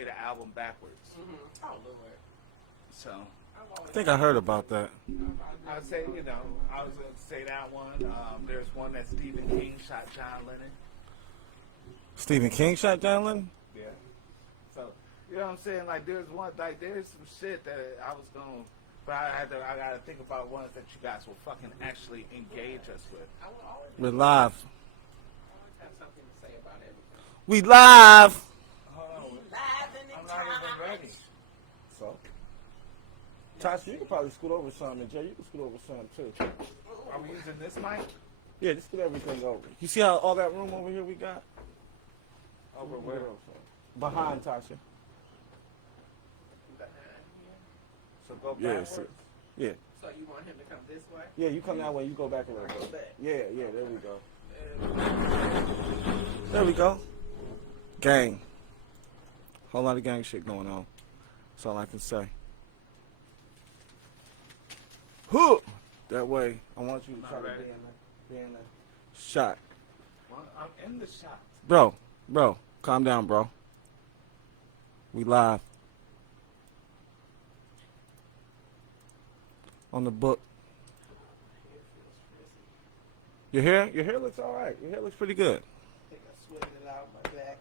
play the album backwards. Mm-hmm. Oh, Lord. So I think I heard about that. I would say, I was going to say that one. There's one that Stephen King shot John Lennon. Stephen King shot John Lennon? Yeah. So, you know what I'm saying? Like, there's some shit that I was going to, but I got to think about ones that you guys will fucking actually engage us with. We're live. I have something to say about everything. We live. Hold on. Live in the I'm not even ready. So, Tasha, you can probably scoot over something, and Jay, you can scoot over something too. Are we using this mic? Yeah, just scoot everything over. You see how all that room over here we got? Over where? Behind Tasha. So go Yeah, backwards. yeah. So you want him to come this way? Yeah, you come that way, you go back a little Go bit. back. Yeah, there we go. There we go. Gang. Whole lot of gang shit going on. That's all I can say. Huh! That way, I want you to try to be in the shot. Well, I'm in the shot. Bro, calm down, bro. We live. On the book. Your hair looks all right. Your hair looks pretty good. I think I sweated it out my back.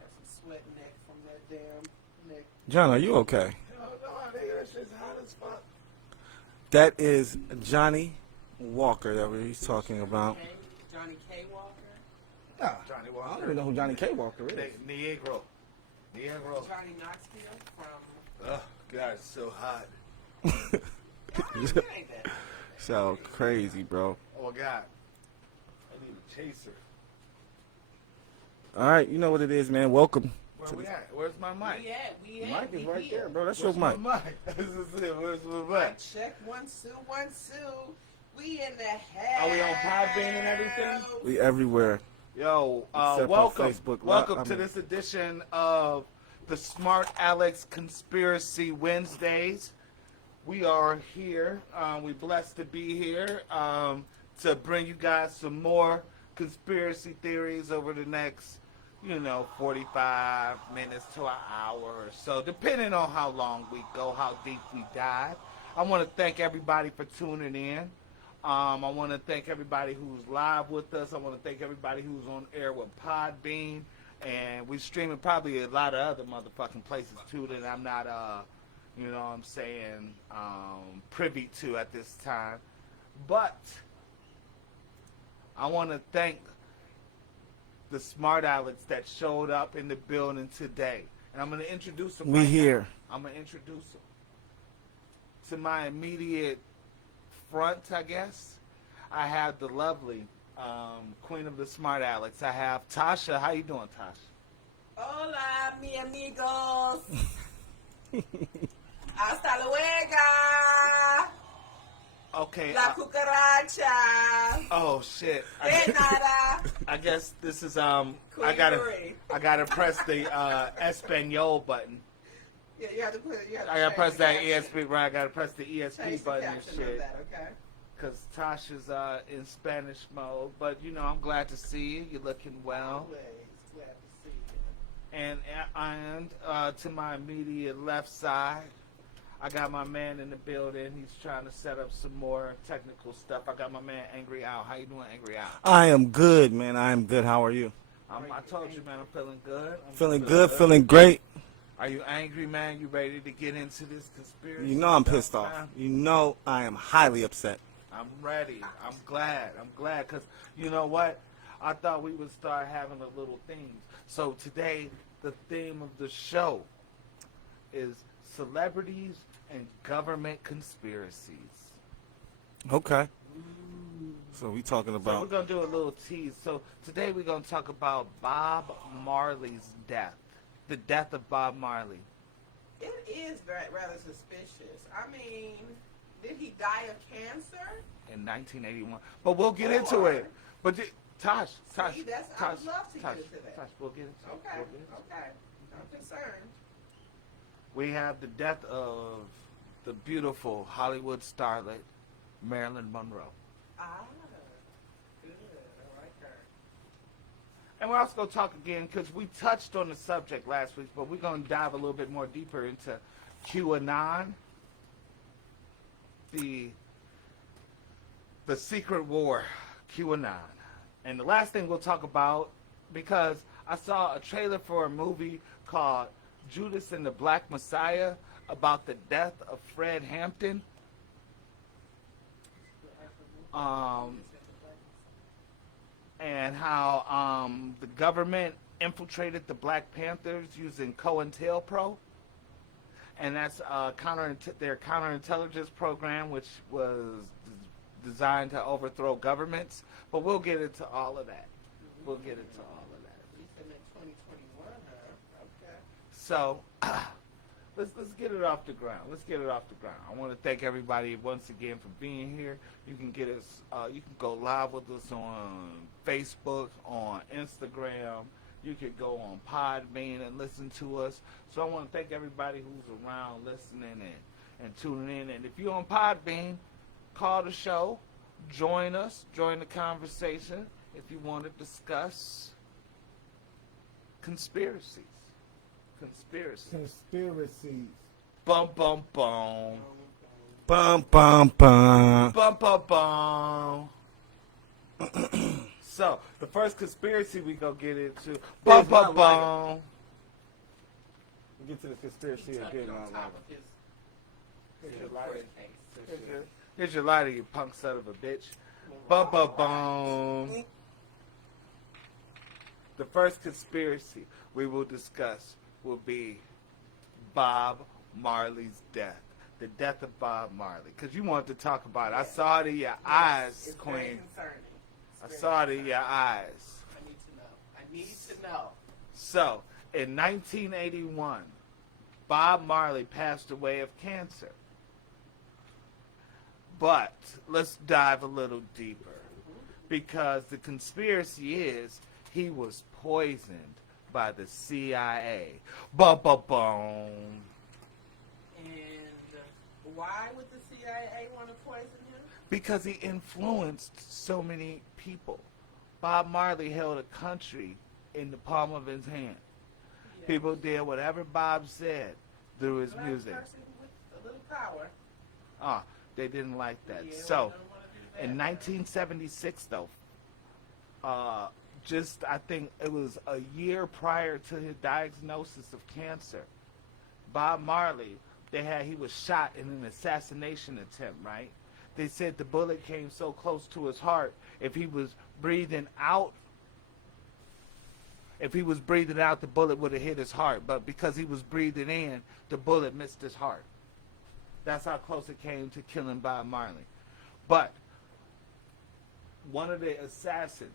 Got some sweat neck from that damn neck. John, are you okay? No, nigga, that shit's hot as fuck. That is Johnny Walker that he's talking about. Johnny K. Walker? Nah, Johnny I Walker. don't even know who Johnny K. Walker is. Negro. Johnny Knoxville from... Oh, God, it's so hot. It ain't that. So crazy, bro. Oh, God. I need a chaser. All right, you know what it is, man. Welcome. Where we at? Where's my mic? We Mic is right here. there, bro. That's Where's your mic. my mic? This is it. Where's my Mic mic? check, 1, 2, 1, 2. We in the house. Are we on Podbean and everything? We everywhere. Yo, Except for welcome. Facebook Live. Welcome to this edition of the Smartalecs Conspiracy Wednesdays. We are here. We're blessed to be here to bring you guys some more conspiracy theories over the next, 45 minutes to an hour or so, depending on how long we go, how deep we dive. I want to thank everybody for tuning in. I want to thank everybody who's live with us. I want to thank everybody who's on air with Podbean. And we're streaming probably a lot of other motherfucking places too that I'm not, privy to at this time. But I want to thank the Smartalecs that showed up in the building today. And I'm going to introduce them. We here. I'm going to introduce them. To my immediate front, I guess, I have the lovely Queen of the Smartalecs. I have Tasha. How you doing, Tasha? Hola, mi amigos. Hasta luego. Okay. La cucaracha. Oh shit. De nada. I guess this is I gotta press the Espanol button. Yeah, you have to put. I gotta press that ESP. Right. I gotta press the Change ESP the button and caption of shit. that, okay? Cause Tasha's in Spanish mode, but I'm glad to see you. You're looking well. Always glad to see you. And to my immediate left side, I got my man in the building. He's trying to set up some more technical stuff. I got my man Angry Al. How you doing, Angry Al? I am good, man. I am good. How are you? I told you, man, I'm feeling good. Feeling good, feeling great. Are you angry, man? You ready to get into this conspiracy? You know I'm stuff, pissed off. man? You know I am highly upset. I'm ready. I'm glad. Because you know what? I thought we would start having a little theme. So today, the theme of the show is celebrities and government conspiracies. Okay. So we talking So about... we're going to do a little tease. So today we're going to talk about Bob Marley's death. The death of Bob Marley. It is rather suspicious. I mean, did he die of cancer? In 1981. But we'll get into it. But Tosh. See, I would love to get into that. Tosh, we'll get into it. Okay, We'll get into it. okay. I'm concerned. We have the death of the beautiful Hollywood starlet, Marilyn Monroe. Ah, good. I like her. And we're also going to talk again, because we touched on the subject last week, but we're going to dive a little bit more deeper into QAnon, the secret war, QAnon. And the last thing we'll talk about, because I saw a trailer for a movie called Judas and the Black Messiah about the death of Fred Hampton. And how the government infiltrated the Black Panthers using COINTEL PRO. And that's their counterintelligence program, which was designed to overthrow governments. But we'll get into all of that. We'll get into all of that. You said in 2021, huh? Okay. So let's get it off the ground. Let's get it off the ground. I want to thank everybody once again for being here. You can get us. You can go live with us on Facebook, on Instagram. You can go on Podbean and listen to us. So I want to thank everybody who's around listening and tuning in. And if you're on Podbean, call the show, join us, join the conversation if you want to discuss conspiracies. Conspiracies. Bum, bum, bum. Bum, bum, bum. Bum, bum, bum. So, the first conspiracy we gonna get into. Bum, bum, bum. We'll get to the conspiracy again. On top of his court case. Here's your lighter, you punk son of a bitch. Bum, bum, bum. The first conspiracy we will discuss will be Bob Marley's death. The death of Bob Marley. Because you wanted to talk about it. I saw it in your eyes, It's Queen. very concerning. I saw it in your eyes. I need to know. So, in 1981, Bob Marley passed away of cancer. But let's dive a little deeper. Because the conspiracy is he was poisoned by the CIA. Bum. And why would the CIA want to poison him? Because he influenced so many people. Bob Marley held a country in the palm of his hand. Yeah. People did whatever Bob said through his Black music. person with a little power. They didn't like that. Yeah, So, we don't wanna do that. in 1976, though, I think it was a year prior to his diagnosis of cancer, Bob Marley, he was shot in an assassination attempt, right? They said the bullet came so close to his heart, if he was breathing out, the bullet would have hit his heart. But because he was breathing in, the bullet missed his heart. That's how close it came to killing Bob Marley. But one of the assassins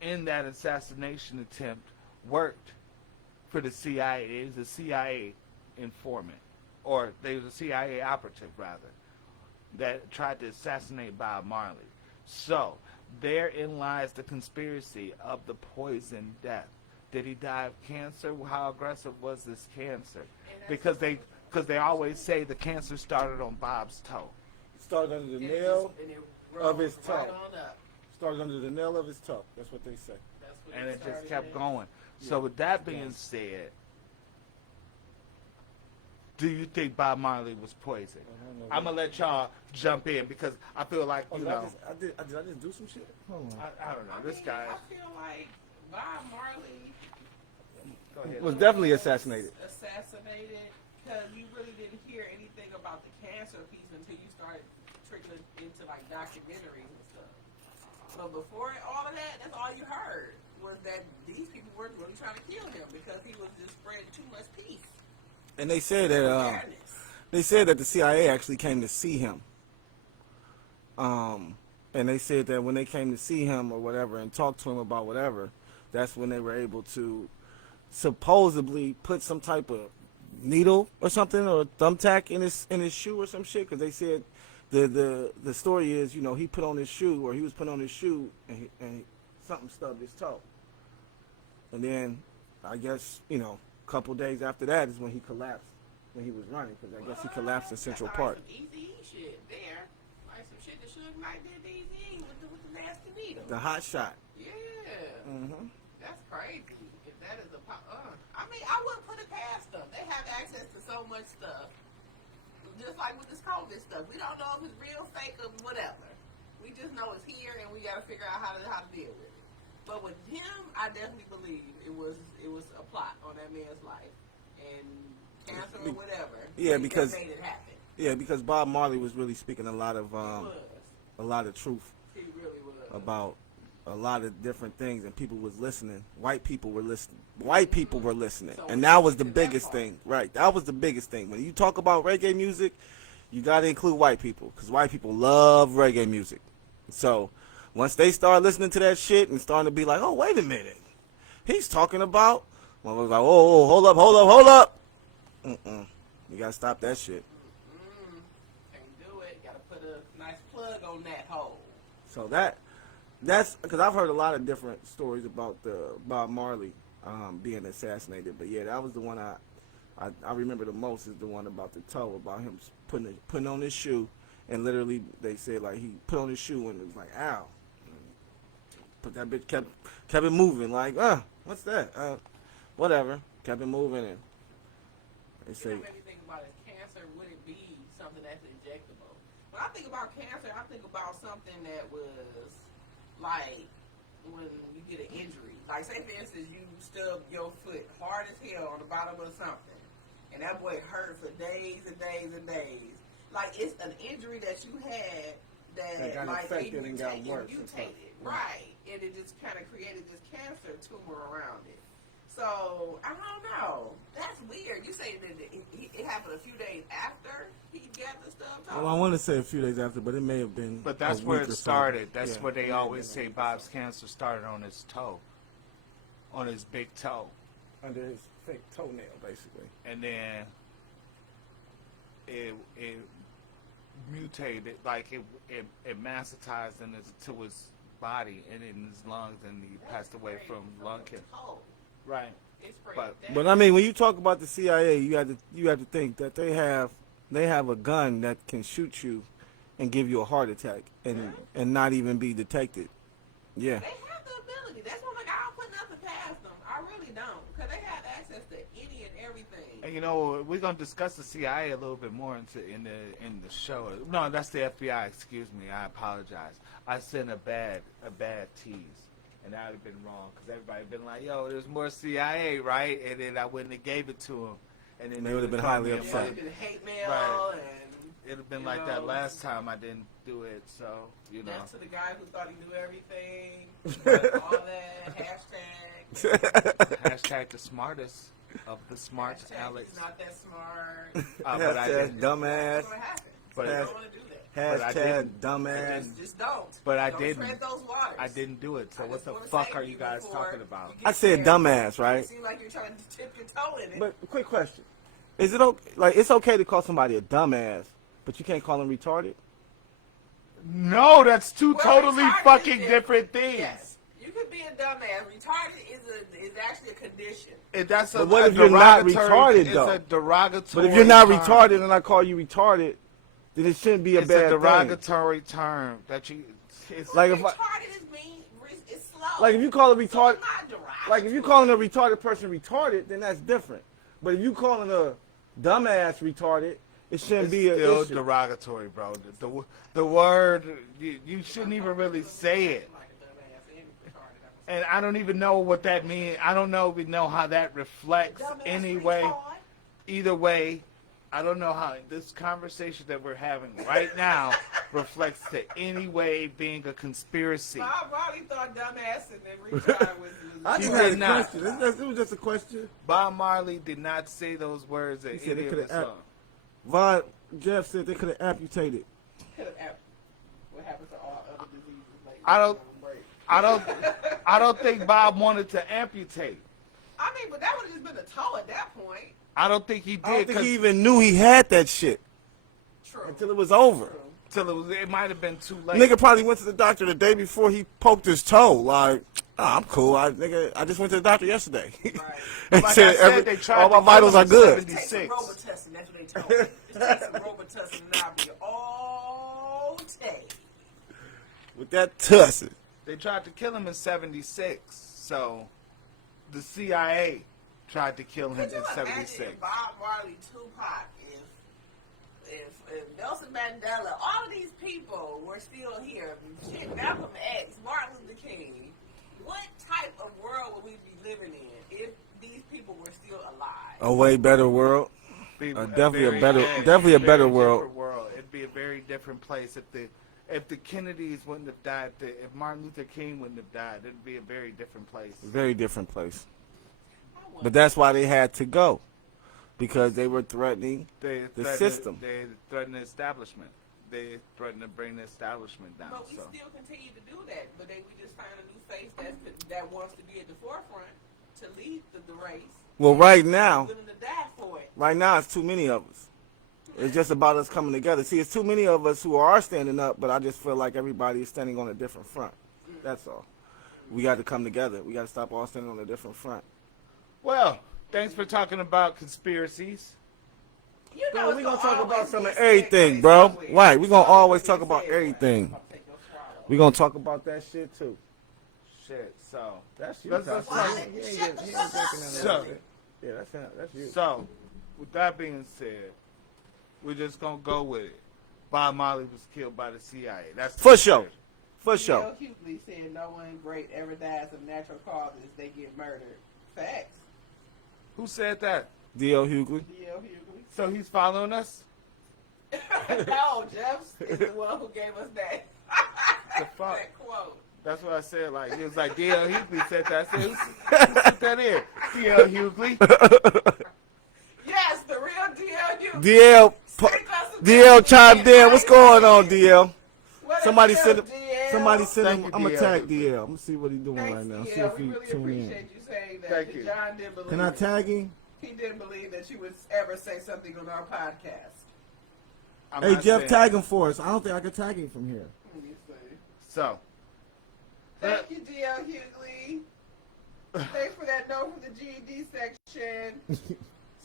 in that assassination attempt worked for the CIA. He was a CIA informant, or they was a CIA operative, rather, that tried to assassinate Bob Marley. So, therein lies the conspiracy of the poison death. Did he die of cancer? How aggressive was this cancer? Because they always say the cancer started on Bob's toe. Started under the And nail it of his rose toe. right on up. Started under the nail of his toe. That's what they say. That's what And it just started kept at. going. So with that being said, do you think Bob Marley was poisoned? I'm gonna let y'all jump in because I feel like Oh, you did know. did I just do some shit? Hold on. I don't know. I This mean, guy. I feel like Bob Marley Go ahead. Was definitely assassinated. Assassinated because you really didn't hear anything about the cancer piece until you started trickling into like documentaries and stuff. So before all of that, that's all you heard was that these people were really trying to kill him because he was just spreading too much peace. And they said that Awareness. the CIA actually came to see him. And they said that when they came to see him or whatever and talk to him about whatever, that's when they were able to supposedly put some type of needle or something or a thumbtack in his shoe or some shit, because they said the story is, you know, he put on his shoe, or he was putting on his shoe, and something stubbed his toe. And then I guess, you know, a couple days after that is when he collapsed when he was running, because I guess he collapsed in Central That's Park. Like some easy shit there, like some shit that Suge Knight did to Eazy with the nasty needle. The hot shot. Yeah. Mm-hmm. That's crazy. If that is I mean, I wouldn't put it past them. They have access to so much stuff. Just like with this COVID stuff. We don't know if it's real, fake, or whatever. We just know it's here, and we got to figure out how to deal with it. But with him, I definitely believe it was a plot on that man's life. And cancer or whatever. Yeah, because made it happen. Yeah, because Bob Marley was really speaking a lot of truth He really was. about a lot of different things, and people was listening. White people were listening. White people were listening, So and that was the that biggest part. thing, right? That was the biggest thing. When you talk about reggae music, you got to include white people, because white people love reggae music. So once they start listening to that shit and starting to be like, oh, wait a minute, he's talking about, well, I was like, oh, hold up. You got to stop that shit. Can't do it. Got to put a nice plug on that hole. So that's because I've heard a lot of different stories about the Bob Marley being assassinated, but yeah, that was the one I remember the most, is the one about the toe, about him putting on his shoe, and literally they said like he put on his shoe and it was like, ow, but that bitch kept it moving, like, what's that, whatever, kept it moving, and they say, You know, many think about is cancer, would it be something that's injectable? When I think about cancer, I think about something that was like when you get an injury. Like, say for instance, you stub your foot hard as hell on the bottom of something, and that boy hurt for days and days and days. Like, it's an injury that you had that got like infected and got worse and mutated, stuff. right? And it just kind of created this cancer tumor around it. So, I don't know. That's weird. You say that it happened a few days after he got the stuff? well, I want to say a few days after, but it may have been. But that's a where week it or so. started. That's Yeah. where they always say Bob's cancer started on his toe, on his big toe, Under his fake toenail, basically. and then it mutated, like it massitized to his body and in his lungs, and he passed away from lung cancer. Right. It's crazy. But I mean, when you talk about the CIA, you have to think that they have a gun that can shoot you and give you a heart attack and not even be detected. Yeah. They have the ability. That's why, like, I don't put nothing past them. I really don't, because they have access to any and everything. And you know, we're gonna discuss the CIA a little bit more in the show. No, that's the FBI. Excuse me. I apologize. I sent a bad tease, and I'd have been wrong because everybody been like, "Yo, there's more CIA, right?" And then I wouldn't have gave it to them, and then They would have been highly upset. It would have been hate mail, Right. and it'd have been you like that know, last time I didn't do it. So you know. that's to the guy who thought he knew everything, all that, hashtag. Hashtag the smartest of the smart Hashtag Alex. he's not that smart. But I Hashtag didn't. dumbass. That's what happened. But you Has- don't want to do that. But I Hashtag didn't. dumbass. Just don't. But I Don't didn't. tread those waters. I didn't do it. So I what just the wanna fuck say are to you guys before talking about? you get I said there. dumbass, right? It seems like you're trying to tip your toe in it. But quick question: is it okay? Like, it's okay to call somebody a dumbass, but you can't call them retarded? No, that's two Well, totally retarded fucking is- different things. Yes, you could be a dumbass. Retarded is actually a condition. That's But what if you're not retarded, it's though? a derogatory But if you're not term. retarded and I call you retarded, then it shouldn't be a It's bad a thing. derogatory term that you. It's, Like if I, retarded is mean. It's slow. like if you call a So retarded, it's not derogatory. like if you calling a retarded person retarded, then that's different. But if you calling a dumbass retarded, it shouldn't it's be a still issue. derogatory, bro. The word you shouldn't even really say it. Like a dumbass and retarded. And I don't even know what that means. I don't know how that reflects Dumbass anyway. retard. Either way, I don't know how this conversation that we're having right now reflects to any way being a conspiracy. Bob Marley thought dumbass and then retard was. I He just did had a not. question. It was just a question. Bob Marley did not say those words in He said any it of coulda the song. Von Jeff said they could have amputated. What happens to all other diseases? Like, I don't- break. I don't think Bob wanted to amputate. I mean, but that would have just been a toe at that point. I don't think he did. I don't think 'cause he even knew he had that shit True. until it was over. till it might have been too late. Nigga probably went to the doctor the day before he poked his toe. Like, I'm cool. I just went to the doctor yesterday. Right. and Like said, I said, they tried all to my kill vitals him are in good. 70. Take some 76. Robitussin. That's what they told me. Just take some Robitussin and I'll be all day. With that tussin. They tried to kill him in 76. So the CIA tried to kill him Could you in imagine '76. if Bob Marley, Tupac, if Nelson Mandela, all of these people were still here, shit, Malcolm X, Martin Luther King, what type of world would we be living in if these people were still alive? A way better world. Definitely a better world. Different world. It'd be a very different place if the Kennedys wouldn't have died. If Martin Luther King wouldn't have died, it'd be a very different place. Very different place. But that's why they had to go, because they were threatening the system. They threatened the establishment. They threatened to bring the establishment down. But we still continue to do that. But we just find a new face that wants to be at the forefront to lead the race. Well, right now, Willing to die for it. right now it's too many of us. It's just about us coming together. See, it's too many of us who are standing up, but I just feel like everybody is standing on a different front. That's all. We got to come together. We got to stop all standing on a different front. Well, thanks for talking about conspiracies. You know, We're going to talk about always some be of everything, sideways bro. somewhere. Right, we're going to always talk Always about sideways. everything. I'll take your swallow. We're going to talk about that shit, too. Shit. So That's you. Let's- That's let's- you. He ain't drinking none of that So- shit. Yeah, that's him. That's you. So, with that being said, we're just gonna go with it. Bob Marley was killed by the CIA. That's the For sure. conspiracy. For sure. Bill Hughley said no one great ever dies of natural causes. They get murdered. Facts. Who said that? D.L. Hughley. D.L. Hughley. So he's following us? No, Jeff is the one who gave us that, The fuck? that quote. That's what I said. Like he was like D.L. Hughley said that. I said, who put that in? D.L. Hughley. Yes, the real D.L. Hughley. DL, Send us some DL chimed in. right What's going on, away. DL? What is Somebody up, send him. DL? Somebody send Thank him. you, I'm gonna DL. tag DL. I'm gonna see what he's doing Thanks, right now. See DL. if We he really tune in. appreciate you saying that. Thank you. John didn't believe Can I it. tag him? He didn't believe that you would ever say something on our podcast. I'm Hey not Jeff, saying- tag him for us. I don't think I can tag him from here. Let me see. So, Thank you, D.L. Hughley. Thanks for that note from the GED section.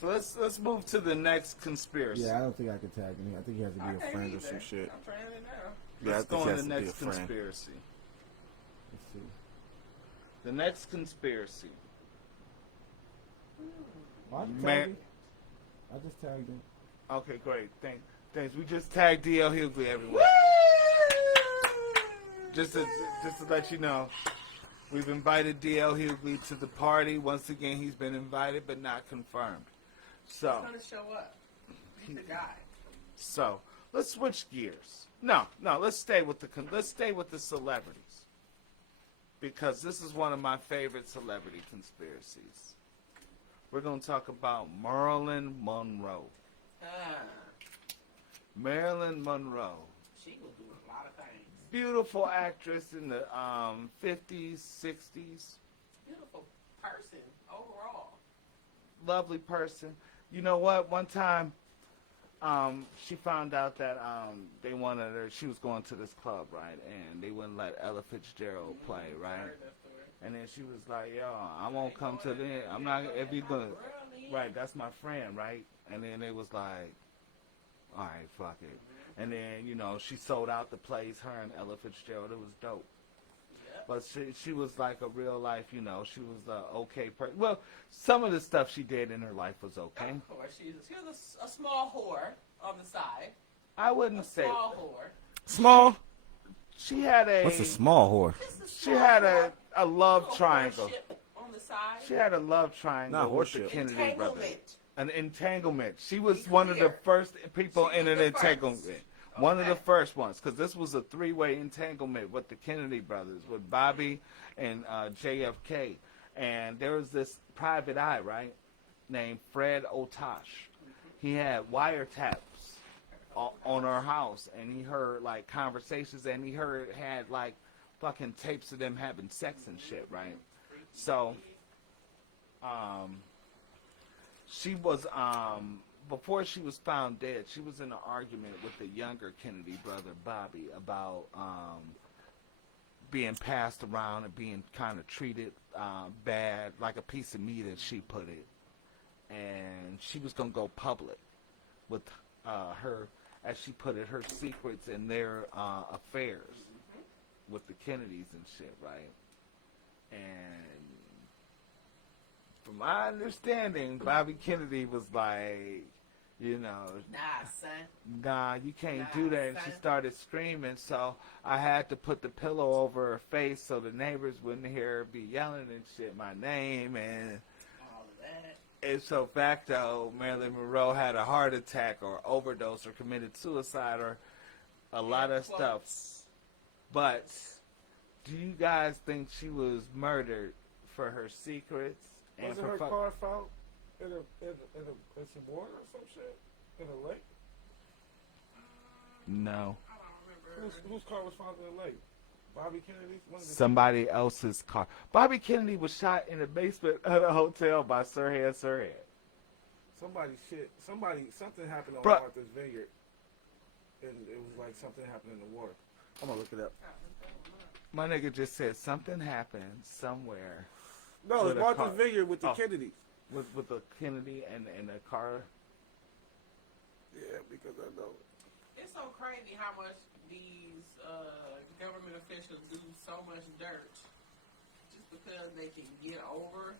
so let's move to the next conspiracy. Yeah, I don't think I can tag him. I think he has to be I a can't friend or either. some shit. I'm trying it now. Yeah, I Let's think go he on has the to be a next friend. conspiracy. Let's see. The next conspiracy. Oh, I can Man- tag him. I just tagged him. Okay, great. Thanks. We just tagged D.L. Hughley everywhere. Just to let you know, we've invited D.L. Hughley to the party. Once again, he's been invited but not confirmed. He's So, gonna show up. He's the guy. so let's switch gears. No, let's stay with the celebrities, because this is one of my favorite celebrity conspiracies. We're gonna talk about Marilyn Monroe. Ah, Marilyn Monroe. she will do a lot of things. Beautiful actress in the 50s, 60s. Beautiful person overall. Lovely person. You know what? One time, she found out that they wanted her. She was going to this club, right? And they wouldn't let Ella Fitzgerald play, right? I heard that story. And then she was like, "Yo, I won't come to the. I'm not. If you gonna, right? That's my friend, right?" And then it was like, "All right, fuck it." And then she sold out the place. Her and Ella Fitzgerald. It was dope. Yep. But she was like a real life, she was a okay person. Well, some of the stuff she did in her life was okay. Of course, she was a small whore on the side. I wouldn't A say small whore. Small? she had a What's a small whore? Just a she small had whore. a love Little triangle. whoreship on the side. She had a love triangle Not with the horseship. Kennedy brothers. Entanglement. An entanglement. She was Be one of the clear. first people She in was an the first. entanglement. One of the Okay. first ones, because this was a three-way entanglement with the Kennedy brothers, with Bobby and JFK. And there was this private eye, right, named Fred Otosh. He had wiretaps on her house, and he heard, like, conversations, and he had, like, fucking tapes of them having sex and shit, right? So, she was, before she was found dead, she was in an argument with the younger Kennedy brother, Bobby, about being passed around and being kind of treated bad, like a piece of meat, as she put it. And she was going to go public with her, as she put it, her secrets and their affairs with the Kennedys and shit, right? And from my understanding, Bobby Kennedy was like, you know, Nah, son. nah, you can't Nah, do that. And she son. started screaming, so I had to put the pillow over her face so the neighbors wouldn't hear her be yelling and shit my name. And All of that. ipso facto, Marilyn Monroe had a heart attack or overdose or committed suicide or a lot of stuff. But do you guys think she was murdered for her secrets? And Wasn't for her car found in some water or some shit? In a lake? No. I don't remember. Whose car was found in the lake? Bobby Kennedy's? Somebody else's car. Bobby Kennedy was shot in the basement of a hotel by Sirhan Sirhan. Something happened on Bruh. Martha's Vineyard. And it was like something happened in the water. I'm gonna look it up. My nigga just said something happened somewhere No, With it's a Martha's car. Vineyard with the Oh. Kennedys. with the Kennedy and the car. Yeah, because I know. It's so crazy how much these government officials do so much dirt just because they can get over,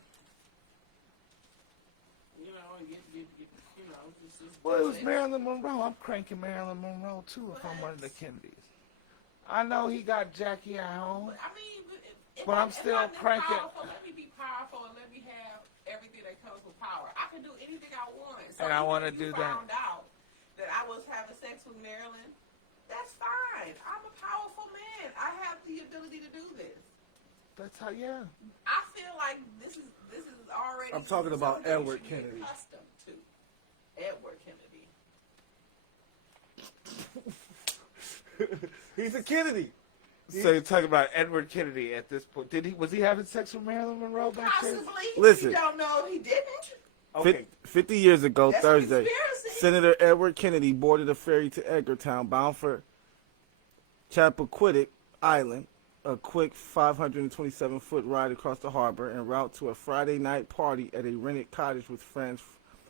you know, and get you know, just Well, it was Marilyn Monroe. I'm cranking Marilyn Monroe too if I'm one of the Kennedys. I know he got Jackie at home. But, I mean, if But I'm if still I've been cranking- Powerful, let me be powerful and let me have everything that comes with power. I can do anything I want. So And I even wanna if you do that. Found out that I was having sex with Marilyn. That's fine. I'm a powerful man. I have the ability to do this. That's how, yeah. I feel like this is already. I'm talking about something you Edward should get Kennedy. accustomed to. Edward Kennedy. He's a Kennedy. So you're talking about Edward Kennedy at this point. Was he having sex with Marilyn Monroe back then? Possibly. Listen. You don't know if he didn't. Okay. 50 years ago, That's a Thursday, conspiracy. Senator Edward Kennedy boarded a ferry to Edgartown bound for Chappaquiddick Island, a quick 527-foot ride across the harbor en route to a Friday night party at a rented cottage with friends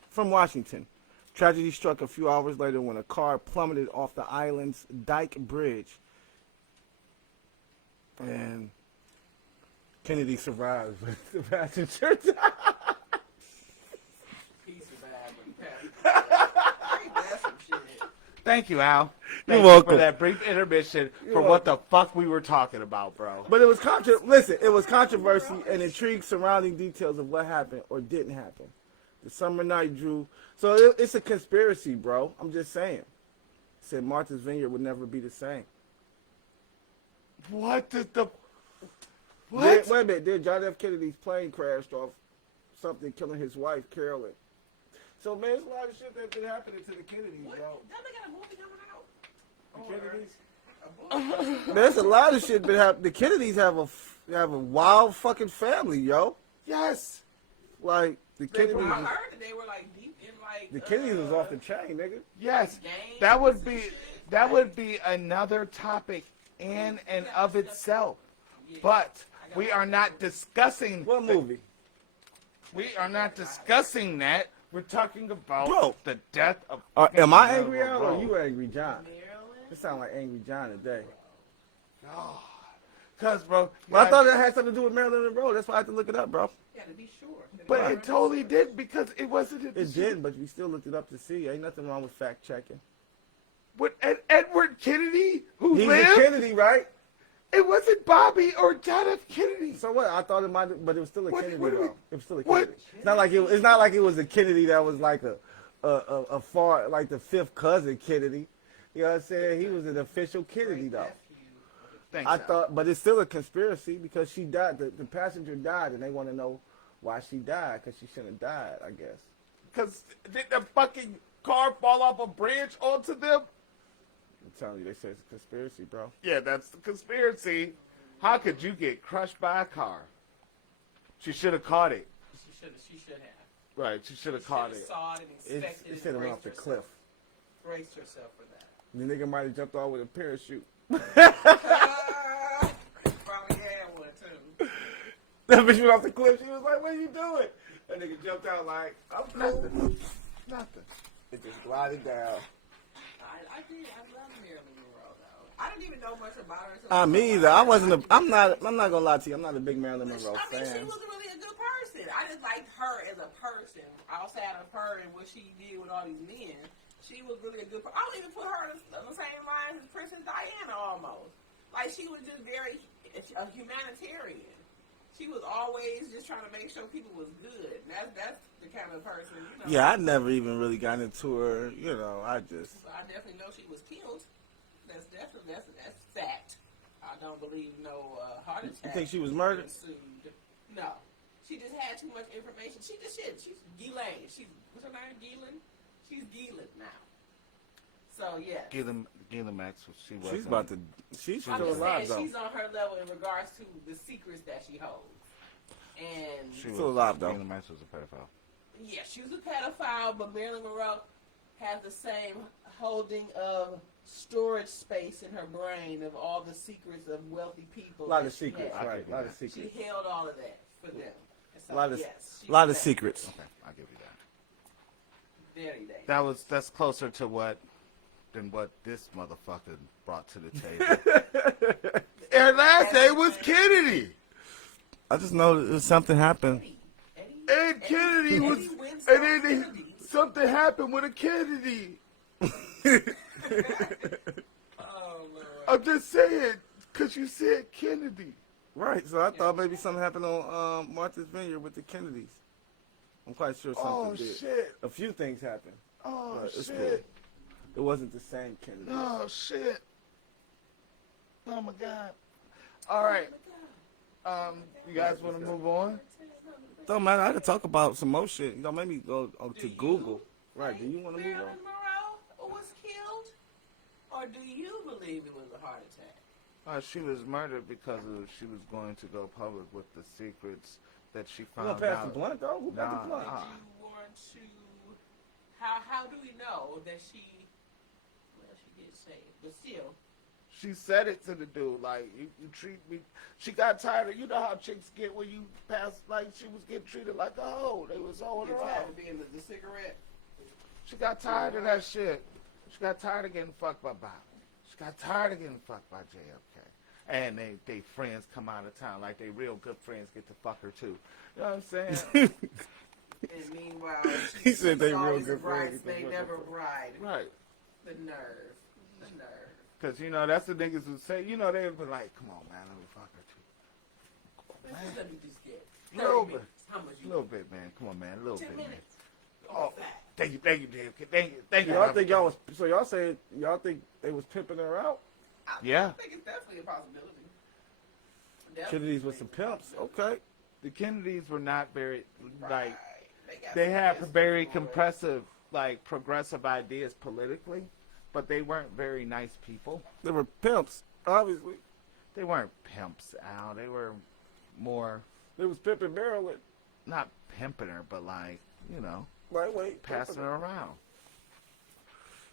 from Washington. Tragedy struck a few hours later when a car plummeted off the island's Dyke Bridge. And Kennedy survived, but the passenger died. He survived, but he passed. Ain't that some shit? Thank you, Al. You're Thank you welcome. for that brief intermission for You're what the fuck we were talking about, bro. But it was controversy and intrigue surrounding details of what happened or didn't happen. The summer night drew. So it's a conspiracy, bro. I'm just saying. Said Martha's Vineyard would never be the same. What did the... What? Wait a minute. Then John F. Kennedy's plane crashed off something, killing his wife, Carolyn. So, man, there's a lot of shit that's been happening to the Kennedys, What? bro. Don't they got a movie coming out? The Kennedys? A movie? There's a lot of shit been happening. The Kennedys have a wild fucking family, yo. Yes. Like, the Kennedys... I heard that they were like deep in like. The Kennedys was off the chain, nigga. Yes. Gangs That would and be shit. another topic in and of itself. But we are not discussing... What movie? We are not discussing that. We're talking about Bro. the death of... Am I Marilyn angry, Al, or Monroe. are you angry, John? Maryland. It sound like Angry John today. Because, bro... Well, I thought that had something to do with Marilyn Monroe. That's why I had to look it up, bro. You gotta be sure. But it totally did because it wasn't... It didn't, but we still looked it up to see. Ain't nothing wrong with fact checking. With Edward Kennedy, who He's lived... a Kennedy, right? It wasn't Bobby or John F. Kennedy. So what? I thought it might, but it was still a What- Kennedy what do we- though. It was still a what- Kennedy. It's not like it's not like it was a Kennedy that was like a far, like the fifth cousin Kennedy. You know what I'm saying? He was an official Kennedy though. Thanks, I Al. thought, but it's still a conspiracy because she died. The passenger died, and they want to know why she died because she shouldn't have died. I guess. Because did the fucking car fall off a bridge onto them? I'm telling you, they say it's a conspiracy, bro. Yeah, that's the conspiracy. How could you get crushed by a car? She should have caught it. She should have. Right, she should have caught it. Saw it and expected It sent him off the cliff. Braced herself for that. The nigga might have jumped off with a parachute. Probably had one too. That bitch went off the cliff. She was like, "What are you doing?" That nigga jumped out like, "I'm cool." Nothing. It just glided down. I love Marilyn Monroe though. I didn't even know much about her. Me either. I'm not gonna lie to you. I'm not a big Marilyn Monroe I mean, she fan. was really a good person. I I just liked her as a person. Outside of her and what she did with all these men, she was really a good person. I would even put her on the same line as Princess Diana almost. Like, she was just very a humanitarian. She was always just trying to make sure people was good. That's the kind of person, you know. Yeah, I never even really got into her. You know, I definitely know she was killed. That's fact. I don't believe no heart attack. You think she was murdered? Ensued. No. She just had too much information. She's Ghislaine. What's her name? Ghislaine? She's Ghislaine now. So, yeah. Ghislaine Maxwell, She's I'm still just alive, saying though. she's on her level in regards to the secrets that she holds. And She still alive, though. Ghislaine Maxwell was a pedophile. yeah, she was a pedophile, but Marilyn Monroe has the same holding of storage space in her brain of all the secrets of wealthy people. A lot that of she secrets, had. right? A lot of secrets. She held all of that for them. And so, A lot of yes, secrets. Okay, I'll give you that. Very dangerous. That's closer to what this motherfucker brought to the table. Her last name was Kennedy. I just know that something happened. And Kennedy was, Eddie Winston and then Kennedy. something happened with a Kennedy. Oh, Lord. I'm just saying, because you said Kennedy. Right, so I thought maybe something happened on Martha's Vineyard with the Kennedys. I'm quite sure something Oh, did. shit. A few things happened. Oh, But it's shit. cool. It wasn't the same Kennedy. Oh, shit. Oh, my God. All right. You guys want to move on? Don't matter. I had to talk about some more shit. Don't make me go to Do Google. you Right, do you want to move Marilyn on? Monroe was killed? Or do you believe it was a heart attack? She was murdered because she was going to go public with the secrets that she You found want to pass out. the blunt, though? Who got the Nah, blunt? Did you want to? How do we know that she? Well, she did say it, but still. She said it to the dude, like, you treat me. She got tired of, you know how chicks get when you pass, like, she was getting treated like a hoe. They was holding her You're tired out. of being the cigarette. She got tired of that shit. She got tired of getting fucked by Bob. She got tired of getting fucked by JFK. And they friends come out of town, like they real good friends get to fuck her too. You know what I'm saying? And meanwhile, He said they real always good a bride, friends. they never bride. Right. The nerve. Because, you know, that's the niggas who say, you know, they would be like, come on, man, let me fuck her too. Let me just get Little 30 bit. minutes. How much A you little bit, man. Come on, man. A little 10 bit, man. minutes. Oh, Fat. thank you, JFK. Thank you. Y'all think y'all was, so y'all say, y'all think they was pimping her out? Yeah. I think it's definitely a possibility. Kennedys with some pimps. Okay. The Kennedys were not very, like, Right. got they some have business very going. progressive ideas politically, but they weren't very nice people. They were pimps, obviously. They weren't pimps, Al. They were more, They was pimping Maryland. not pimping her, but like, you know, Right, wait. passing her around.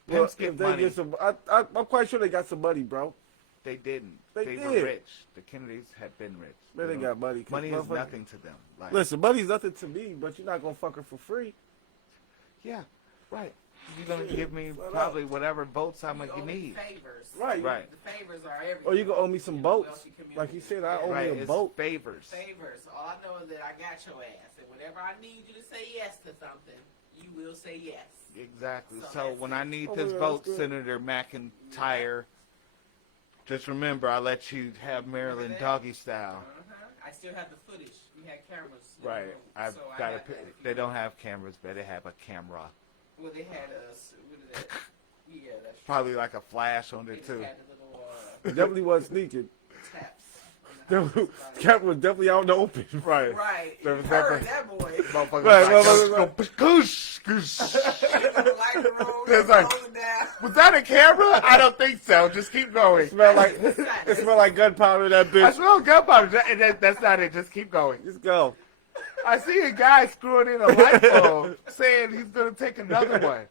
Well, Pimps if get they money. get some, I'm quite sure they got some money, bro. They didn't. They were did. rich. The Kennedys had been rich. Man, they You know, got money. 'cause Money is motherfucker- nothing to them. Like, Listen, money's nothing to me, but you're not gonna fuck her for free. yeah, right. You're gonna give me Shut probably whatever votes I'm You gonna owe me need. favors. Right. Right. The favors are everything. Or you gonna owe me some in the boats. wealthy community. Like you said, I owe Right, me a it's boat. favors. Favors. All I know is that I got your ass, and whenever I need you to say yes to something, you will say yes. Exactly. So So that's when it. I need Oh, this yeah, vote, that's good. Senator McIntyre, just remember I let you have Maryland that? doggy style. Uh-huh. I still have the footage. We had cameras. in the Right. room, I've so I got got to. that if you They don't want. have cameras, but they have a camera. Well, they had us. What is that? Yeah, that's true. Probably like a flash on They it just too. had the little Definitely wasn't sneaking. taps. on the house. Cat was definitely out in the open. Right. Right. You There was heard nothing- that boy. Motherfucker Right, was right. like, goosh, goosh. Light the road, It's like- close it down. Was that a camera? I don't think so. Just keep going. Smell like it smelled like gunpowder. That I bitch. smell gunpowder. That's not it. Just keep going. Just go. I see a guy screwing in a light bulb saying he's going to take another one.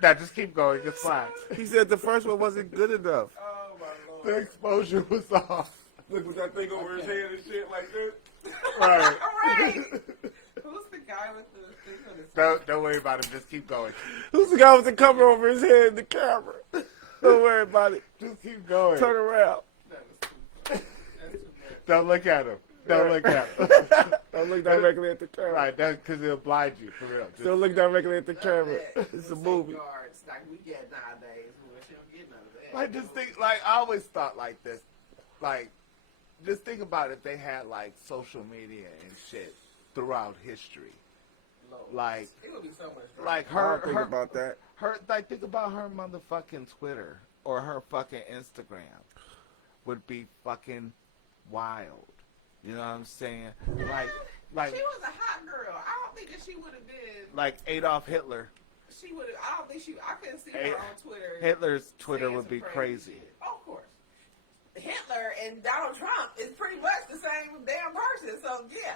Now, just keep going. It's fine. He said the first one wasn't good enough. Oh my The lord. exposure was off. Look with that thing over his head and shit like this. Right. Right. Who's the guy with the thing on his Don't worry about it. Just keep going. Who's the guy with the cover over his head and the camera? Don't worry about it. Just keep going. Turn around. That was too funny. That's too much. Don't look at him. Don't look at him. Don't look directly at the camera. Right, that's because it'll blind you, for real. Just, Don't look directly at the None of camera. that. It's a The movie. safeguards like we get nowadays. Well, she don't get none of that. like, just think, like, I always thought like this. Like, just think about if they had, like, social media and shit throughout history. Lord. Like, It would be so much drama. like I don't her, think about that. like, think about her motherfucking Twitter or her fucking Instagram would be fucking wild. You know what I'm saying? Like, she was a hot girl. I don't think that she would have been. like Adolf Hitler. She would have. I don't think she. I couldn't see her on Twitter. Hitler's Twitter saying would some be crazy. shit. Oh, of course. Hitler and Donald Trump is pretty much the same damn person. So yeah,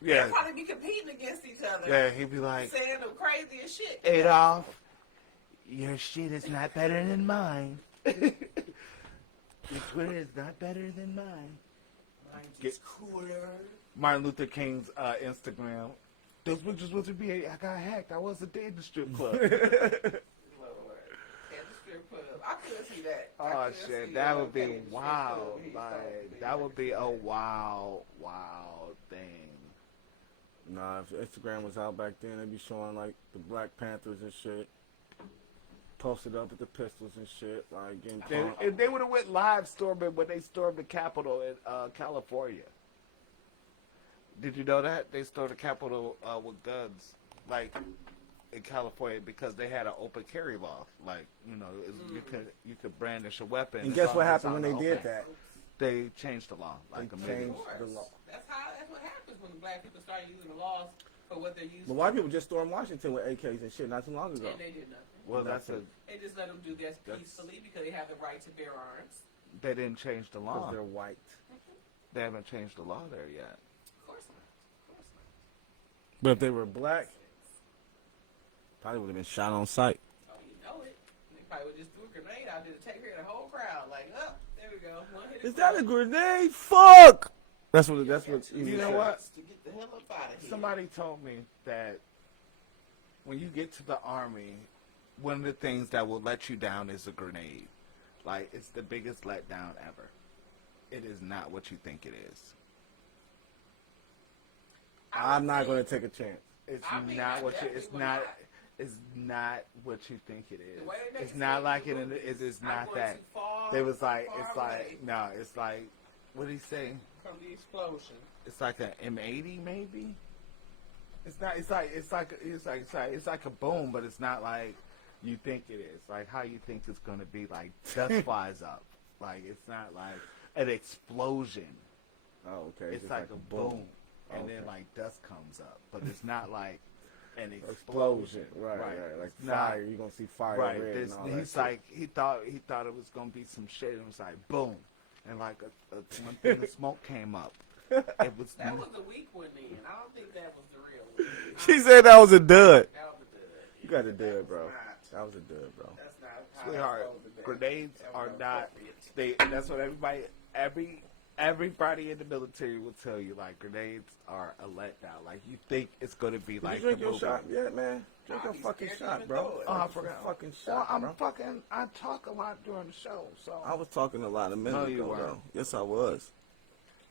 Yeah, they'll probably be competing against each other. yeah. He'd be like, saying the craziest shit. Adolf, your shit is not better than mine. Your Twitter is not better than mine. Mine's Get- just cooler. Martin Luther King's Instagram. Those pictures was to be. I got hacked. I was a day in the strip club. Lord. At the strip club. I could see that. I Oh could see shit, that would be okay, the strip club, wild. he's Like supposed that be would be a wild thing. Nah, if Instagram was out back then, they'd be showing like the Black Panthers and shit. Posted up with the pistols and shit, like getting pumped. If they would have went live storming when they stormed the Capitol in California. Did you know that they stormed the Capitol with guns, like in California, because they had an open carry law. Like you could brandish a weapon. And as guess long what as it's happened when out they in the did open. that? They changed the law. Like They immediately. changed the law. That's what happens when the black people start using the laws for what they're using. But white people just stormed Washington with AKs and shit not too long ago. And they did nothing. Well, that's a. They just let them do this That's- peacefully because they have the right to bear arms. They didn't change the Because law. they're white. They haven't changed the law there yet. Of course not. Of course not. But if they were black, probably would have been shot on sight. Oh, you know it. They probably would just threw a grenade out there to take care of the whole crowd. Like, oh, there we go. One hit Is that a grenade? Fuck! That's what. That's what. You know what? To get the hell up out of here. Somebody told me that when you get to the army, one of the things that will let you down is a grenade. Like, it's the biggest letdown ever. It is not what you think it is. I'm not going to take a chance. It's I mean, not I what you. definitely It's would not. not. It's not what you think it is. The way they make It's it not seem like in it. the It is movies, not I'm going that. too far, They was like. far It's away like no. It's like. What did he say? from the explosion. It's like an M80 maybe. It's not. It's like a boom, but it's not like you think it is. Like how you think it's gonna be. Like dust flies up. Like it's not like an explosion. Oh, okay. It's just like a boom, and Okay. then like dust comes up, but it's not like an explosion. Explosion. Right. Like It's not- fire. You're going to see fire Right. red and all that He's shit. like he thought it was gonna be some shit. And it was like boom, and like one thing of smoke came up. It was. That was a weak one then. I don't think that was the real one. She said that was a dud. That was a dud. You got a dud, That bro. was not- That was a dud, bro. That's not how Sweetheart, that's supposed to be. grenades That are was not. appropriate. That's what everybody in the military will tell you. Like grenades are a letdown. Like you think it's gonna be Did like you drink the your movie. shot yet, man? Drink Nah, a he's fucking scared to shot, even bro. throw it. Oh, I Drink a forgot. fucking Well, shot, I'm bro. fucking. I talk a lot during the show, so. I was talking a lot a minute No, you ago, weren't. though. Yes, I was.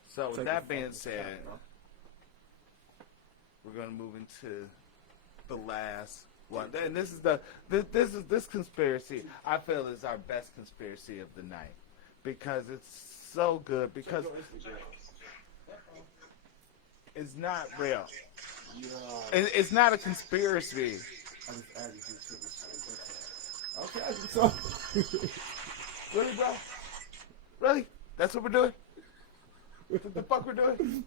So with Take that a being fucking said, shot, bro. we're gonna move into the last one, and this conspiracy I feel is our best conspiracy of the night because it's so good because it's not real. It's not a conspiracy. Okay, so Really, bro? Really? That's what we're doing? What the fuck we're doing?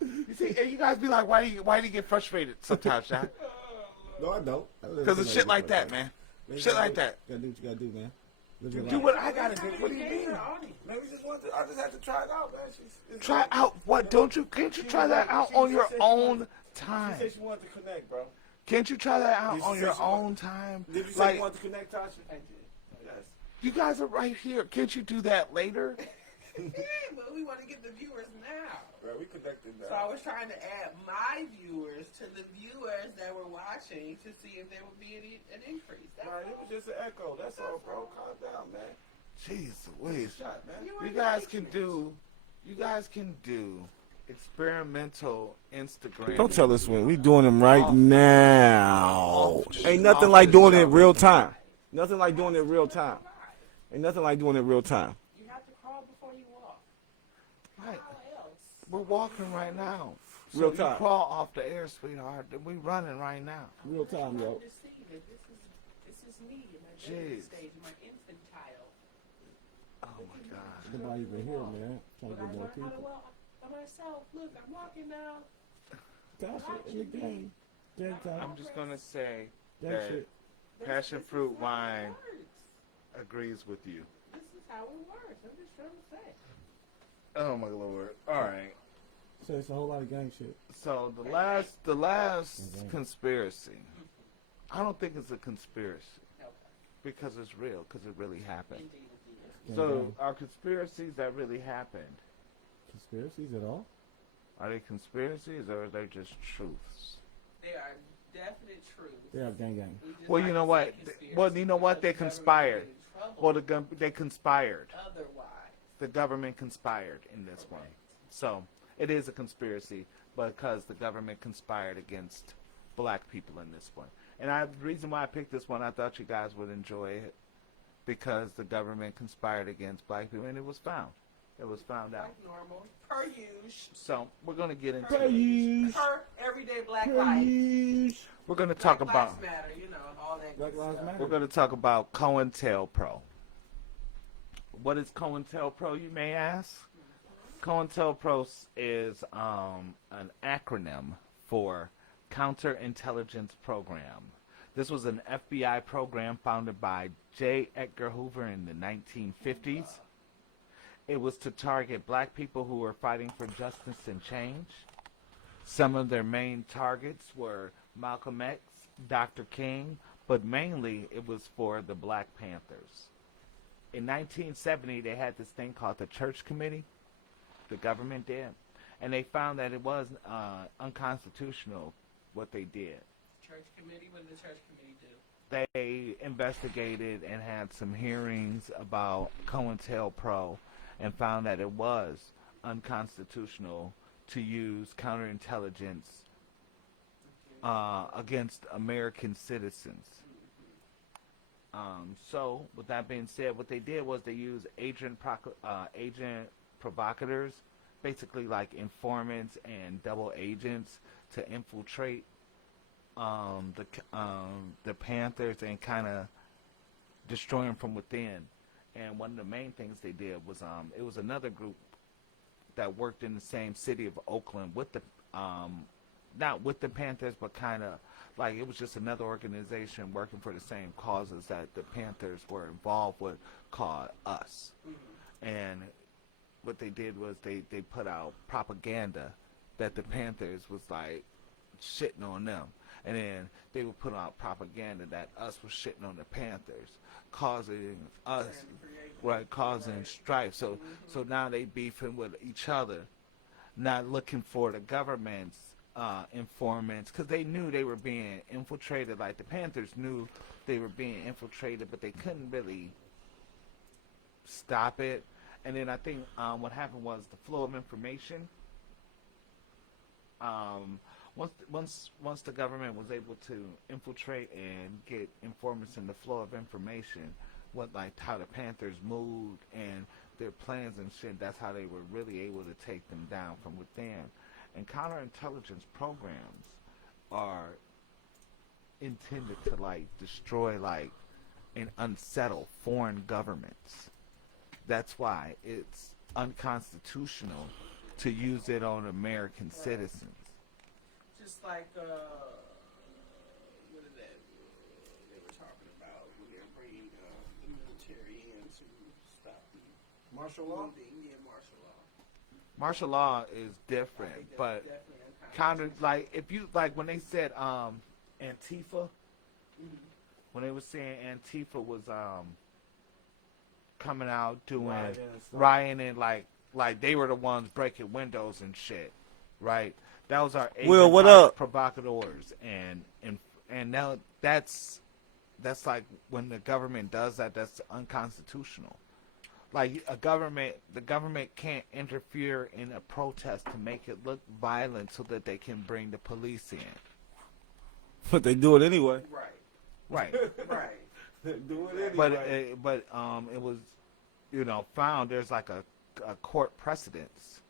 You see, and you guys be like, why do you get frustrated sometimes, Shaq? no, I don't. Because of shit like that, man. Shit like that. Gotta do what you gotta do, man. Live your Do life. what I gotta do. What do you mean? Man, we just want to, I just had to try it out, man. Try out what? Can't you try that out on your own time? She said she wanted to connect, bro. Can't you try that out Did you on say your she want- own time? Did you say Like, you wanted to connect, Tasha? I did. Yes. you guys are right here. Can't you do that later? Yeah, but we want to get the viewers now. Bro, we connected now. So I was trying to add my viewers to the viewers that were watching to see if there would be an increase. That's Man, it all. was just an echo. That's all, bro. Calm down, man. Jeez Louise. Shot, man. You guys can do experimental Instagram. Don't tell us when. We doing them right now. Ain't nothing off like the doing it in show. real time. Nothing like doing it in real time. Ain't nothing like doing it in real time. You have to crawl before you walk. Right. How else? We're walking right now. So Real you time. crawl off the air, sweetheart. We running right now. Real time, yo. This is me in my Jeez. baby stage, my infantile. Oh my God. Nobody even here, man. Trying But to I get more learned how to people. walk by myself. Look, I'm walking now. That shit in the game. That time. I'm just gonna say That that shit. passion fruit This is how wine it works. agrees with you. This is how it works. I'm just trying to say. Oh my Lord. All right. So it's a whole lot of gang shit. So the last Mhm. conspiracy, I don't think it's a conspiracy Okay. because it's real, because it really happened. Indeed, indeed. So are conspiracies that really happened? Conspiracies at all? Are they conspiracies or are they just truths? They are definite truths. They are gang gang. We just Well, like you know to what? say conspiracy Well, you know what? because They the government conspired. is in trouble Well, they conspired. otherwise. The government conspired in this one. So it is a conspiracy because the government conspired against black people in this one. And the reason why I picked this one, I thought you guys would enjoy it because the government conspired against black people, and it was found. It was found out. Like normal, per usual. So we're going to get into Per it. Please. Per everyday black life. Please. We're going to talk Black about Lives Matter, you know, all that Black good Lives stuff. Matter. we're going to talk about COINTEL What is COINTEL you may ask? COINTEL is an acronym for Counterintelligence Program. This was an FBI program founded by J. Edgar Hoover in the 1950s. It was to target black people who were fighting for justice and change. Some of their main targets were Malcolm X, Dr. King, but mainly it was for the Black Panthers. In 1970, they had this thing called the Church Committee. The government did. And they found that it was unconstitutional what they did. Church committee, what did the church committee do? They investigated and had some hearings about COINTELPRO and found that it was unconstitutional to use counterintelligence against American citizens. So, with that being said, what they did was they used agent provocateurs, basically like informants and double agents, to infiltrate the Panthers and kind of destroy them from within. And one of the main things they did was it was another group that worked in the same city of Oakland with the not with the Panthers, but kind of like it was just another organization working for the same causes that the Panthers were involved with, called US. And what they did was they put out propaganda that the Panthers was like shitting on them. And then they would put out propaganda that US was shitting on the Panthers, causing us, right, causing strife. So now they beefing with each other, not looking for the government's informants, because they knew they were being infiltrated. Like the Panthers knew they were being infiltrated, but they couldn't really stop it. And then I think what happened was the flow of information. Once the government was able to infiltrate and get informants in the flow of information, how the Panthers moved and their plans and shit, that's how they were really able to take them down from within. And counterintelligence programs are intended to destroy and unsettle foreign governments. That's why it's unconstitutional to use it on American citizens. Just like, what is that they were talking about when they're bringing the military in to stop the Martial law? looting, yeah, martial law. Martial law is different, I think that's but definitely counter, if you when they said Antifa, when they were saying Antifa was coming out doing rioting, like they were the ones breaking windows and shit, right? That was our agent Will, what up? provocateurs, and now that's like when the government does that, that's unconstitutional. Like the government can't interfere in a protest to make it look violent so that they can bring the police in. But they do it anyway. Right. Right. Right. They do it anyway. But it was, found there's like a court precedence